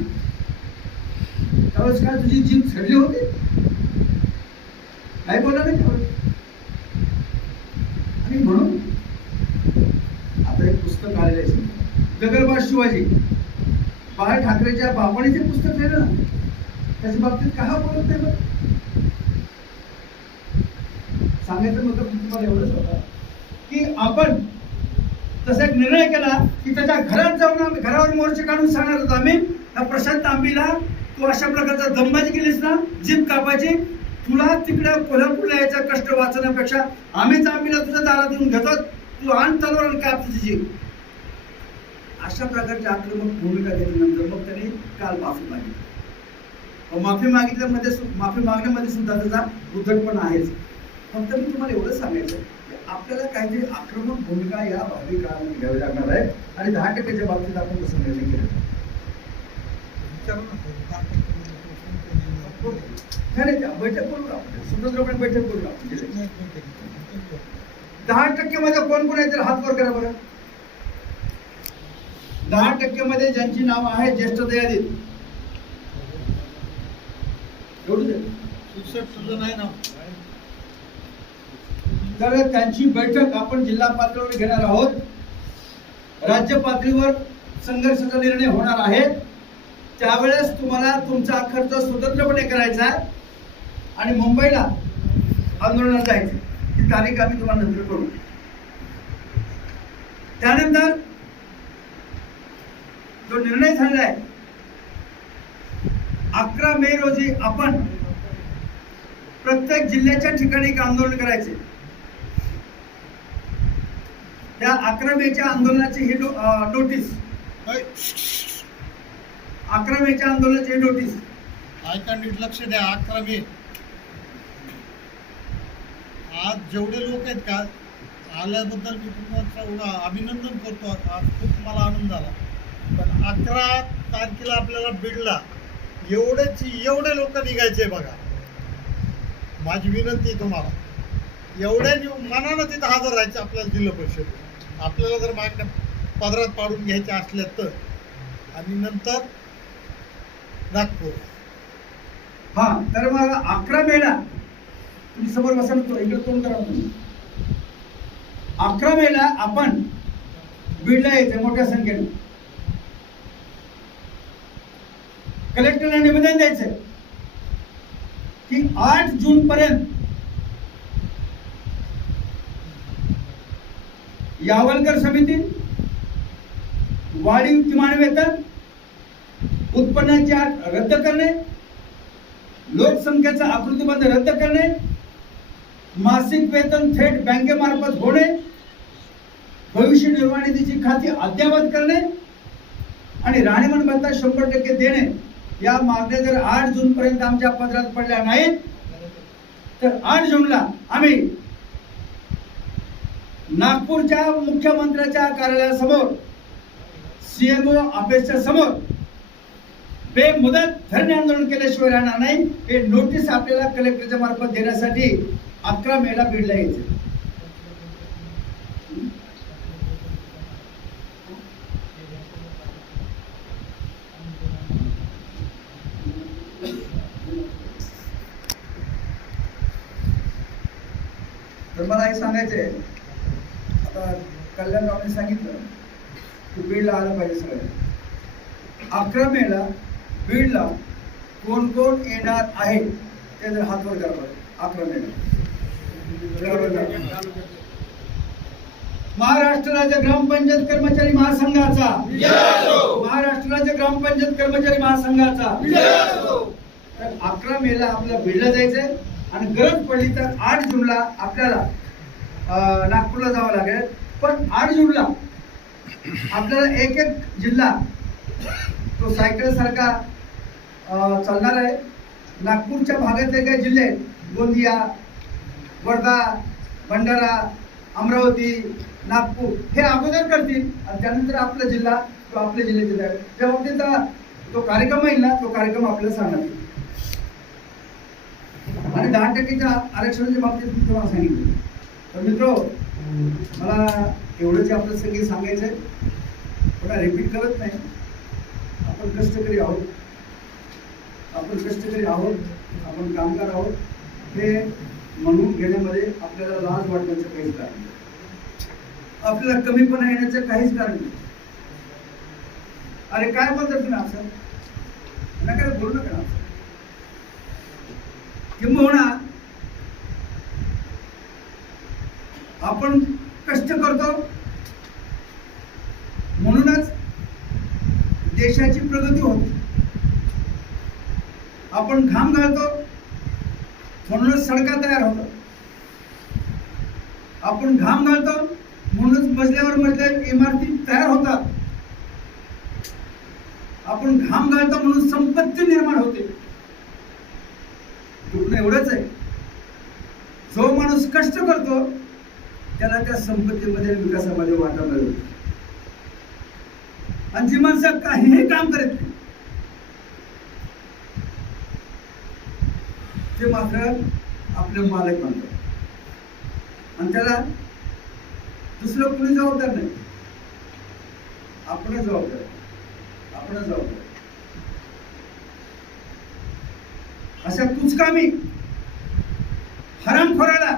त्यावेळेस काय तुझी जीभ छडली होती? काय बोला नाही त्यावेळेस. आणि म्हणून आता एक पुस्तक आलेलं आहे, गगरबाज शिवाजी, बाळा ठाकरेच्या बापाने जे पुस्तक लिहिलं ना त्याच्या बाबतीत का बोलत नाही बरं? सांगायचं मतलब तुम्हाला एवढंच होतं की आपण तसा एक निर्णय केला की त्याच्या घरात जाऊन आम्ही घरावर मोर्चे काढून सांगणार होतो आम्ही, प्रशांत तांबीला तू अशा प्रकारचा दमबाजी केलीस ना, जीभ कापायची, तुला तिकडे कोल्हापूरला यायचा कष्ट वाचण्यापेक्षा आम्ही तांबीला तुझ्या दारात येऊन घेतो, तू आण तलवार आणि काप तुझी जीभ. अशा प्रकारची आक्रमक भूमिका घेतल्यानंतर मग त्यांनी काल माफी मागितली. माफी मागण्यामध्ये सुद्धा त्याचा उद्धटपणा आहेच. फक्त मी तुम्हाला एवढंच सांगायचं की आपल्याला काहीतरी आक्रमक भूमिका या भावी काळामध्ये घ्यावी लागणार आहे आणि 10% बाबतीत आपण कसं निर्णय केला नाही, बैठक करू आपण, स्वतंत्रपणे बैठक करू आपण. 10% मध्ये कोण कोण आहे तर हात वर करा बरं. 10% मध्ये ज्यांची नाव आहे ज्येष्ठता यादीत तर त्यांची बैठक आपण जिल्हा पातळीवर घेणार आहोत. राज्य पातळीवर संघर्षाचा निर्णय होणार आहे. त्यावेळेस तुम्हाला तुमचा खर्च स्वतंत्रपणे करायचा आहे आणि मुंबईला आंदोलनात जायचं. ही तारीख आम्ही तुम्हाला नंतर करू. त्यानंतर जो निर्णय झालेला आहे 11 मे रोजी आपण प्रत्येक जिल्ह्याच्या ठिकाणी एक आंदोलन करायचे. त्या 11 मेच्या आंदोलनाची ही नोटीस, 11 मेच्या आंदोलनाची ही नोटीस ऐका, नीट लक्ष द्या. 11 मे आज जेवढे लोक आहेत का आल्याबद्दल मी तुम्हाला अभिनंदन करतो. आज खूप मला आनंद झाला. पण 11 तारखेला आपल्याला बीडला एवढे लोक निघायचे बघा. माझी विनंती तुम्हाला, एवढ्या मनानं तिथं हजर राहायचं आपल्याला जिल्हा परिषद. आपल्याला जर मागण्या पदरात पाडून घ्यायच्या असल्या तर. आणि नंतर नागपूर. हा, तर मग 11 मेला तुम्ही समोर बसा, इकडे तोंड करा तुम्ही. 11 मेला आपण बीडला यायचं मोठ्या संख्येने. कलेक्टरला निवेदन द्यायचं की 8 जून पर्यंत यावलकर समिती, वाढीव किमान वेतन, उत्पन्नाची अट रद्द करणे, लोकसंख्येचा आकृतीबंध रद्द करणे, मासिक वेतन थेट बँकेमार्फत होणे, भविष्य निर्वाह निधीची खाती अद्ययावत करणे आणि राहणीमान भत्ता 100% देणे. या मागण्या जर 8 जून पर्यंत आमच्या पदरात पडल्या नाहीत तर 8 जूनला आम्ही नागपूरच्या मुख्यमंत्र्याच्या कार्यालयासमोर, CMO ऑफिसच्या समोर बेमुदत धरणे आंदोलन केल्याशिवाय राहणार नाही. हे नोटीस आपल्याला कलेक्टरच्या मार्फत देण्यासाठी 11 मेला बीडला यायचं. तर मला हे सांगायचंय, आता कल्याणरावने सांगितलं की बीडला आलं पाहिजे सगळं. 11 मेला बीडला कोण कोण येणार आहे ते जर हात वर करा पाहिजे. 11 मेला महाराष्ट्र राज्य ग्रामपंचायत कर्मचारी महासंघाचा, महाराष्ट्र राज्य ग्रामपंचायत कर्मचारी महासंघाचा. तर 11 मेला आपल्याला बीडला जायचंय आणि गरज पडली तर 8 जूनला आपल्याला नागपूरला जावं लागेल. पण 8 जूनला आपल्याला एक जिल्हा तो सायकल सारखा चालणार आहे. नागपूरच्या भागातले काही जिल्हे गोंदिया, वर्धा, भंडारा, अमरावती, नागपूर हे अगोदर करतील आणि त्यानंतर आपला जिल्हा तो आपल्या जिल्ह्याचे जाईल. त्या बाबतीत तो कार्यक्रम येईल ना, तो कार्यक्रम आपल्याला सांगणार. आणि 10% आरक्षणाच्या बाबतीत मी तुम्हाला सांगितलं. तर मित्रो, मला एवढंच आपलं सगळं सांगायचं आहे. पुन्हा रिपीट करत नाही. आपण कष्टकरी आहोत, आपण कष्टकरी आहोत, आपण कामगार आहोत. हे म्हणून घेण्यामध्ये आपल्याला लाज वाटण्याचं काहीच कारण नाही. आपल्याला कमीपणा येण्याचं काहीच कारण नाही. अरे काय बोलतात तुम्ही असं? नका बोलू नका. किंबहुना आपण कष्ट करतो म्हणूनच देशाची प्रगती होते. आपण घाम घालतो म्हणूनच सडका तयार होतात. आपण घाम घालतो म्हणूनच मजल्यावर मजल्या इमारती तयार होतात. आपण घाम घालतो म्हणून संपत्ती निर्माण होते. दुखणं एवढंच आहे, जो माणूस कष्ट करतो त्याला त्या संपत्तीमध्ये विकासामध्ये वाटा मिळतो. आणि जी माणसं काहीही काम करत नाही ते मात्र आपले मालक म्हणतात आणि त्याला दुसरं कोणी जबाबदार नाही. आपणच जबाबदार, आपणच जबाबदार. अशा कुचकामी हरामखोराला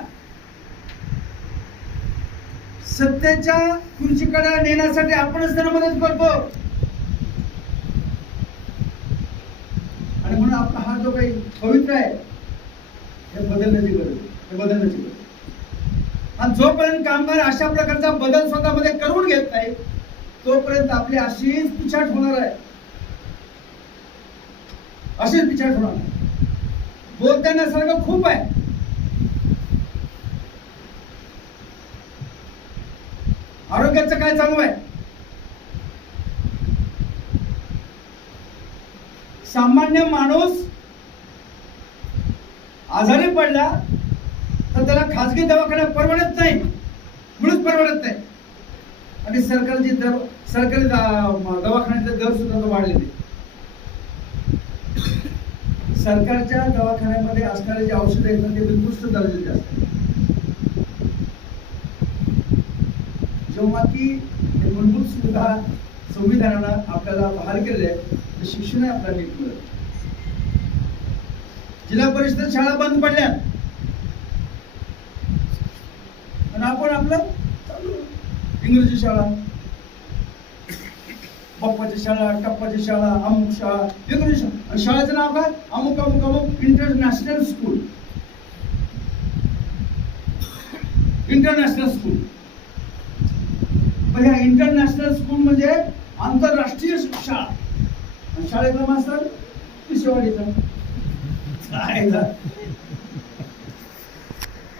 सत्तेच्या खुर्चीकडे नेण्यासाठी आपणच त्यांना मदत करतो. आणि म्हणून आपला हा जो काही पवित्र आहे हे बदलण्याची गरज, हे बदलण्याची गरज. आणि जोपर्यंत कामगार अशा प्रकारचा बदल स्वतःमध्ये करून घेत नाही तोपर्यंत आपली अशीच पिछाट होणार आहे, अशीच पिछाट होणार. बोलताना सारखं खूप आहे. आरोग्याचं काय चालू आहे? सामान्य माणूस आजारी पडला तर त्याला खासगी दवाखाना परवडत नाही, मुळीच परवडत नाही. आणि सरकारी दवाखान्याचे दर सुद्धा वाढलेले. सरकारच्या दवाखान्यामध्ये असणारे जे औषध आहेत ते उत्कृष्ट दर्जाचे असतात. जेव्हा की मूलभूत सुविधा संविधानानं आपल्याला बहाल केलेले आहे, शिक्षण आपल्याला नीट मिळत. जिल्हा परिषद शाळा बंद पडल्या आणि आपण आपलं इंग्रजी शाळा, बाप्पाची शाळा, टप्पाची शाळा, अमुक शाळा, इंग्रजी शाळा. आणि शाळेचं नाव काय? अमुक अमुक अमुक इंटरनॅशनल स्कूल. International school. ह्या इंटरनॅशनल स्कूल म्हणजे आंतरराष्ट्रीय शाळा. आणि शाळेतला मास्तर पिशवाडीचा.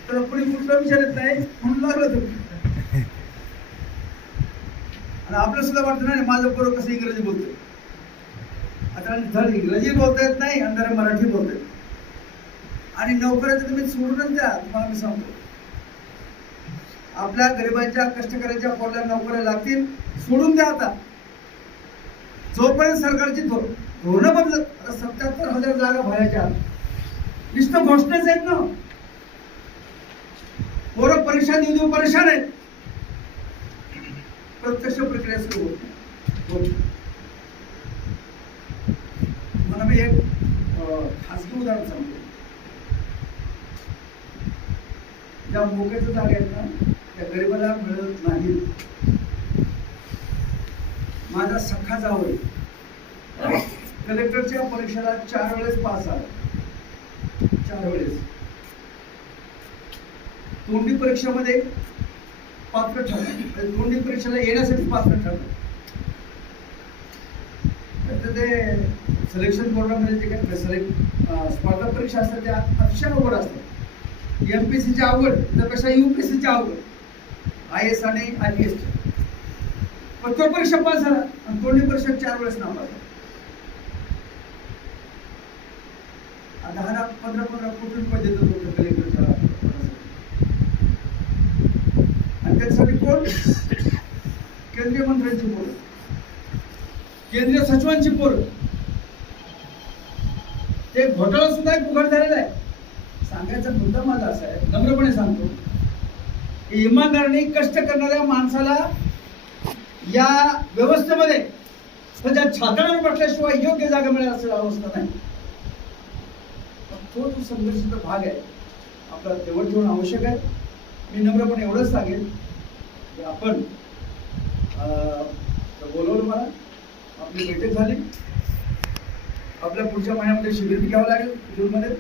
तर कोणी कुठला विचारत नाही म्हणून लागलं तुम्ही. आणि आपल्याला सुद्धा वाटतं नाही माझं पोरं कसं इंग्रजी बोलतोय. आता धड इंग्रजी बोलता येत नाही आणि मराठी बोलतोय. आणि नोकऱ्याचं तुम्ही सोडूनच द्या. तुम्हाला मी सांगतो, आपल्या गरिबांच्या कष्टकऱ्यांच्या पोराला नोकऱ्या लागतील, सोडून द्या. आता जोपर्यंत सरकारची धोरणं बदलत, 77,000 जागा भरायच्या नुसतं घोषणाच आहेत ना. पोरं परीक्षा देऊ परेशान आहेत, प्रत्यक्ष प्रक्रिया सुरू होत. मला मी एक खासगी उदाहरण सांगतो. ज्या मोक्याच्या जागा आहेत ना त्या गरिबाला मिळत नाही. माझा सख्खा जावई कलेक्टरच्या परीक्षेला 4 वेळेस पास झाला, 4 वेळेस. तोंडी परीक्षेमध्ये पात्र ठरलं, तोंडी परीक्षेला येण्यासाठी पात्र ठरलं. तर ते सिलेक्शन बोर्डामध्ये जे काही स्पर्धा परीक्षा असतात त्या अतिशय अवघड असतात. MPSC च्या अवघड, त्यापेक्षा UPSC च्या अवघड, IAS आणि IPS. पण तो परीक्षा पास झाला आणि तोंडी परीक्षा 4 वेळेस नापास झाला. 10-15 कोटी रुपये देत होतं कलेक्टरच्या. आणि त्यासाठी कोण? केंद्रीय मंत्र्यांची पोरं, केंद्रीय सचिवांची पोरं. ते घोटाळा सुद्धा एक उघड झालेला आहे. सांगायचा मुद्दा माझा असा आहे, नम्रपणे सांगतो, की इमानदारीने कष्ट करणाऱ्या माणसाला या व्यवस्थेमध्ये त्याच्या छातण्यावर बसल्याशिवाय योग्य जागा मिळेल अशी अवस्था नाही. तो जो संघर्षाचा भाग आहे आपला तेवढं ठेवणं आवश्यक आहे. मी नम्रपणे एवढंच सांगेन की आपण बोलवलं, मला आपली बैठक झाली, आपल्या पुढच्या महिन्यामध्ये शिबिर घ्यावं लागेल. जूनमध्ये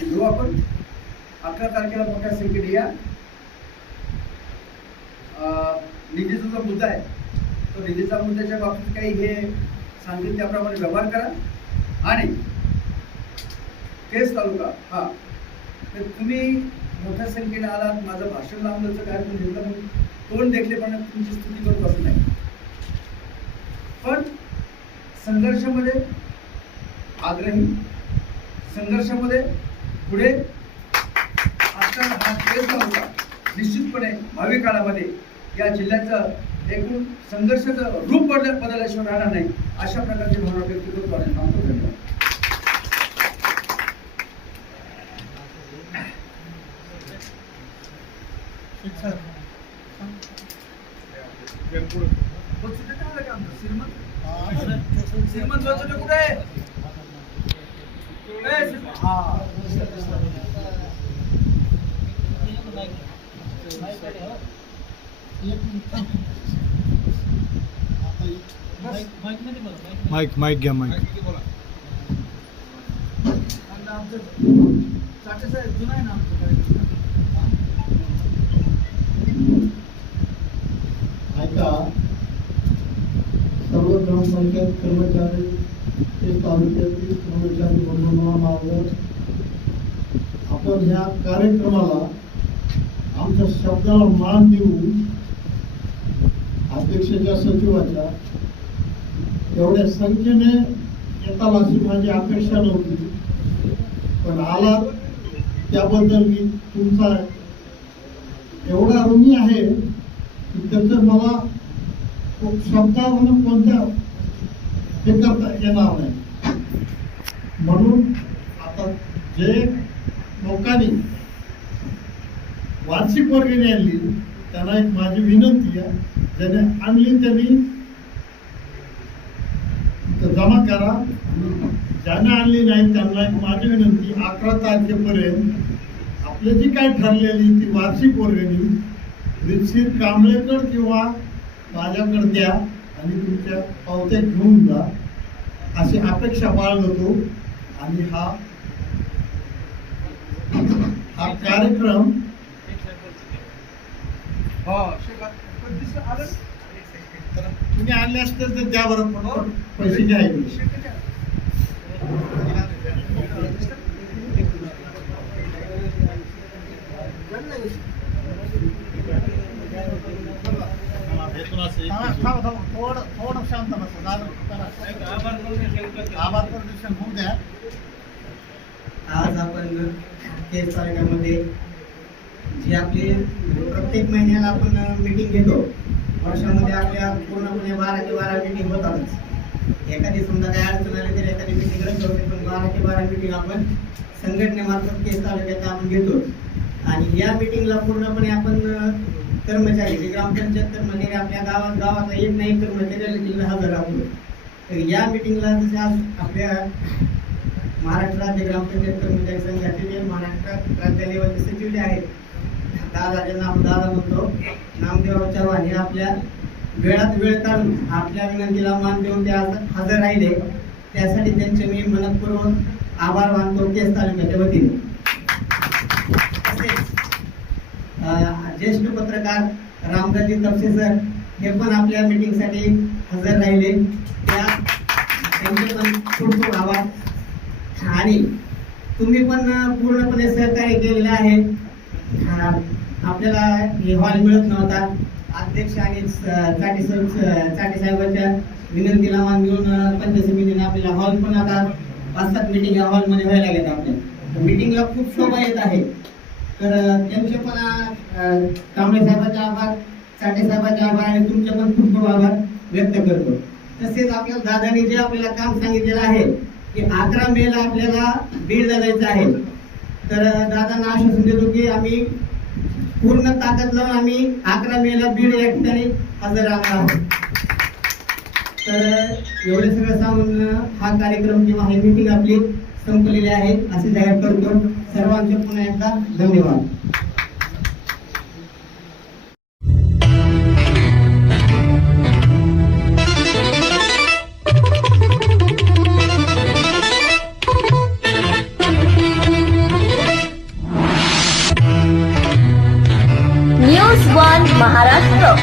घेऊ आपण. 11 तारखेला मोठ्या संख्येने या. निधीचा जो मुद्दा आहे तो निधीचा मुद्द्याच्या बाबतीत काही हे सांगितलं त्याप्रमाणे व्यवहार करा. आणि केस तालुका हा तर तुम्ही मोठ्या संख्येने आलात. माझं भाषण लांबल्याचं काय पण घेतलं म्हणून तोंड देखलेपणे तुमची स्तुती करत असं नाही, पण संघर्षामध्ये आग्रही, संघर्षामध्ये पुढे असताना हा केस तालुका निश्चितपणे भावी काळामध्ये या जिल्ह्याचं एकूण संघर्षाचं रूप बदलल्याशिवाय राहणार नाही, अशा प्रकारची भावना व्यक्त करतो आणि थांबतो. धन्यवाद. श्रीमंत कुठे आहे? माईक घ्या, माईक. जुना आहे ना आमचं. ऐका, सर्व ग्रामपंचायत कर्मचारी ते तालुक्यातील कर्मचारी बंधूंना माझं, आपण ह्या कार्यक्रमाला आमच्या शब्दाला मान देऊन अध्यक्षाच्या सचिवाच्या एवढ्या संख्येने येताल अशी माझी अपेक्षा नव्हती, पण आलात त्याबद्दल मी तुमचा एवढा ऋणी आहे की त्याचं मला शब्दावरून कोणत्या हे करता येणार नाही. म्हणून आता जे लोकांनी वार्षिक वर्गणी आणली त्यांना एक माझी विनंती आहे, ज्याने आणली त्यांनी जमा करा. ज्याने आणली नाही त्यांना एक माझी विनंती, 11 तारखेपर्यंत आपली जी काय ठरलेली ती वार्षिक वर्गणी रितशीर कांबळेकर किंवा माझ्याकडे द्या आणि तुमच्या पावत्या घेऊन जा अशी अपेक्षा बाळगतो. आणि हा कार्यक्रम तुम्ही आणले असते तर त्याबरोबर पैसे घ्यायचे. थोडं शांत बसा. आभार प्रदर्शन होऊ द्या. आज आपण केस तालुक्यामध्ये जी आपली प्रत्येक महिन्याला आपण मीटिंग घेतो, वर्षामध्ये आपल्या पूर्णपणे 12 ते 12 मीटिंग होतातच. एखादी समजा काय अडचण आली तर एखादी मिटिंग रद्द होते, पण 12 ते 12 मिटिंग आपण संघटनेमार्फत केस तालुक्यात आपण घेतो. आणि या मिटिंगला पूर्णपणे आपण कर्मचारी जे ग्रामपंचायत कर्मचारी आपल्या गावाचा एक नाही कर्मचारी या मिटिंगला हजर राहतो. तर या मिटिंगला जसे आज आपल्या महाराष्ट्र राज्य ग्रामपंचायत कर्मचारी संघाचे जे महाराष्ट्र राज्य लेवलचे सचिव जे आहेत दादा, ज्यांना आपण दादा म्हणतो, नामदेव चव्हाण, हे आपल्या वेळात वेळ काढून आपल्या विनंतीला मान देऊन ते आज हजर राहिले. त्यासाठी त्यांचे मी मनपूर्वक आभार मानतो केस तालुक्याच्या वतीने. ज्येष्ठ पत्रकार रामदाजी तपसे सर हे पण आपल्या मीटिंगसाठी हजर राहिले. त्यांचे पण खूप खूप आभार. आणि तुम्ही पण पूर्णपणे सहकार्य केलेलं आहे. आपल्याला हे हॉल मिळत नव्हता. अध्यक्ष आणि चाटे साहेबांच्या विनंतीला मान देऊन पंचायत समितीने आपल्याला हॉल पण आता 5-7 मिटिंग या हॉलमध्ये व्हायला लागल्या. आपल्या मीटिंगला खूप शोभा येत आहे. तर त्यांचे पण कांबळे साहेबांचे आभार, चाटे साहेबांचे आभार आणि तुमचे पण खूप खूप आभार व्यक्त करतो. तसेच आपल्या दादांनी जे आपल्याला काम सांगितलेलं आहे की 11 मेला आपल्याला बीडला जायचं आहे. तर दादांना आश्वासन देतो की आम्ही पूर्ण ताकद लावून आम्ही 11 मेला बीड या ठिकाणी हजर राहणार आहोत. तर एवढे सगळं सांगून हा कार्यक्रम किंवा ही मीटिंग आपली संपलेली आहे असे जाहीर करतो. सर्वांचे पुन्हा एकदा धन्यवाद.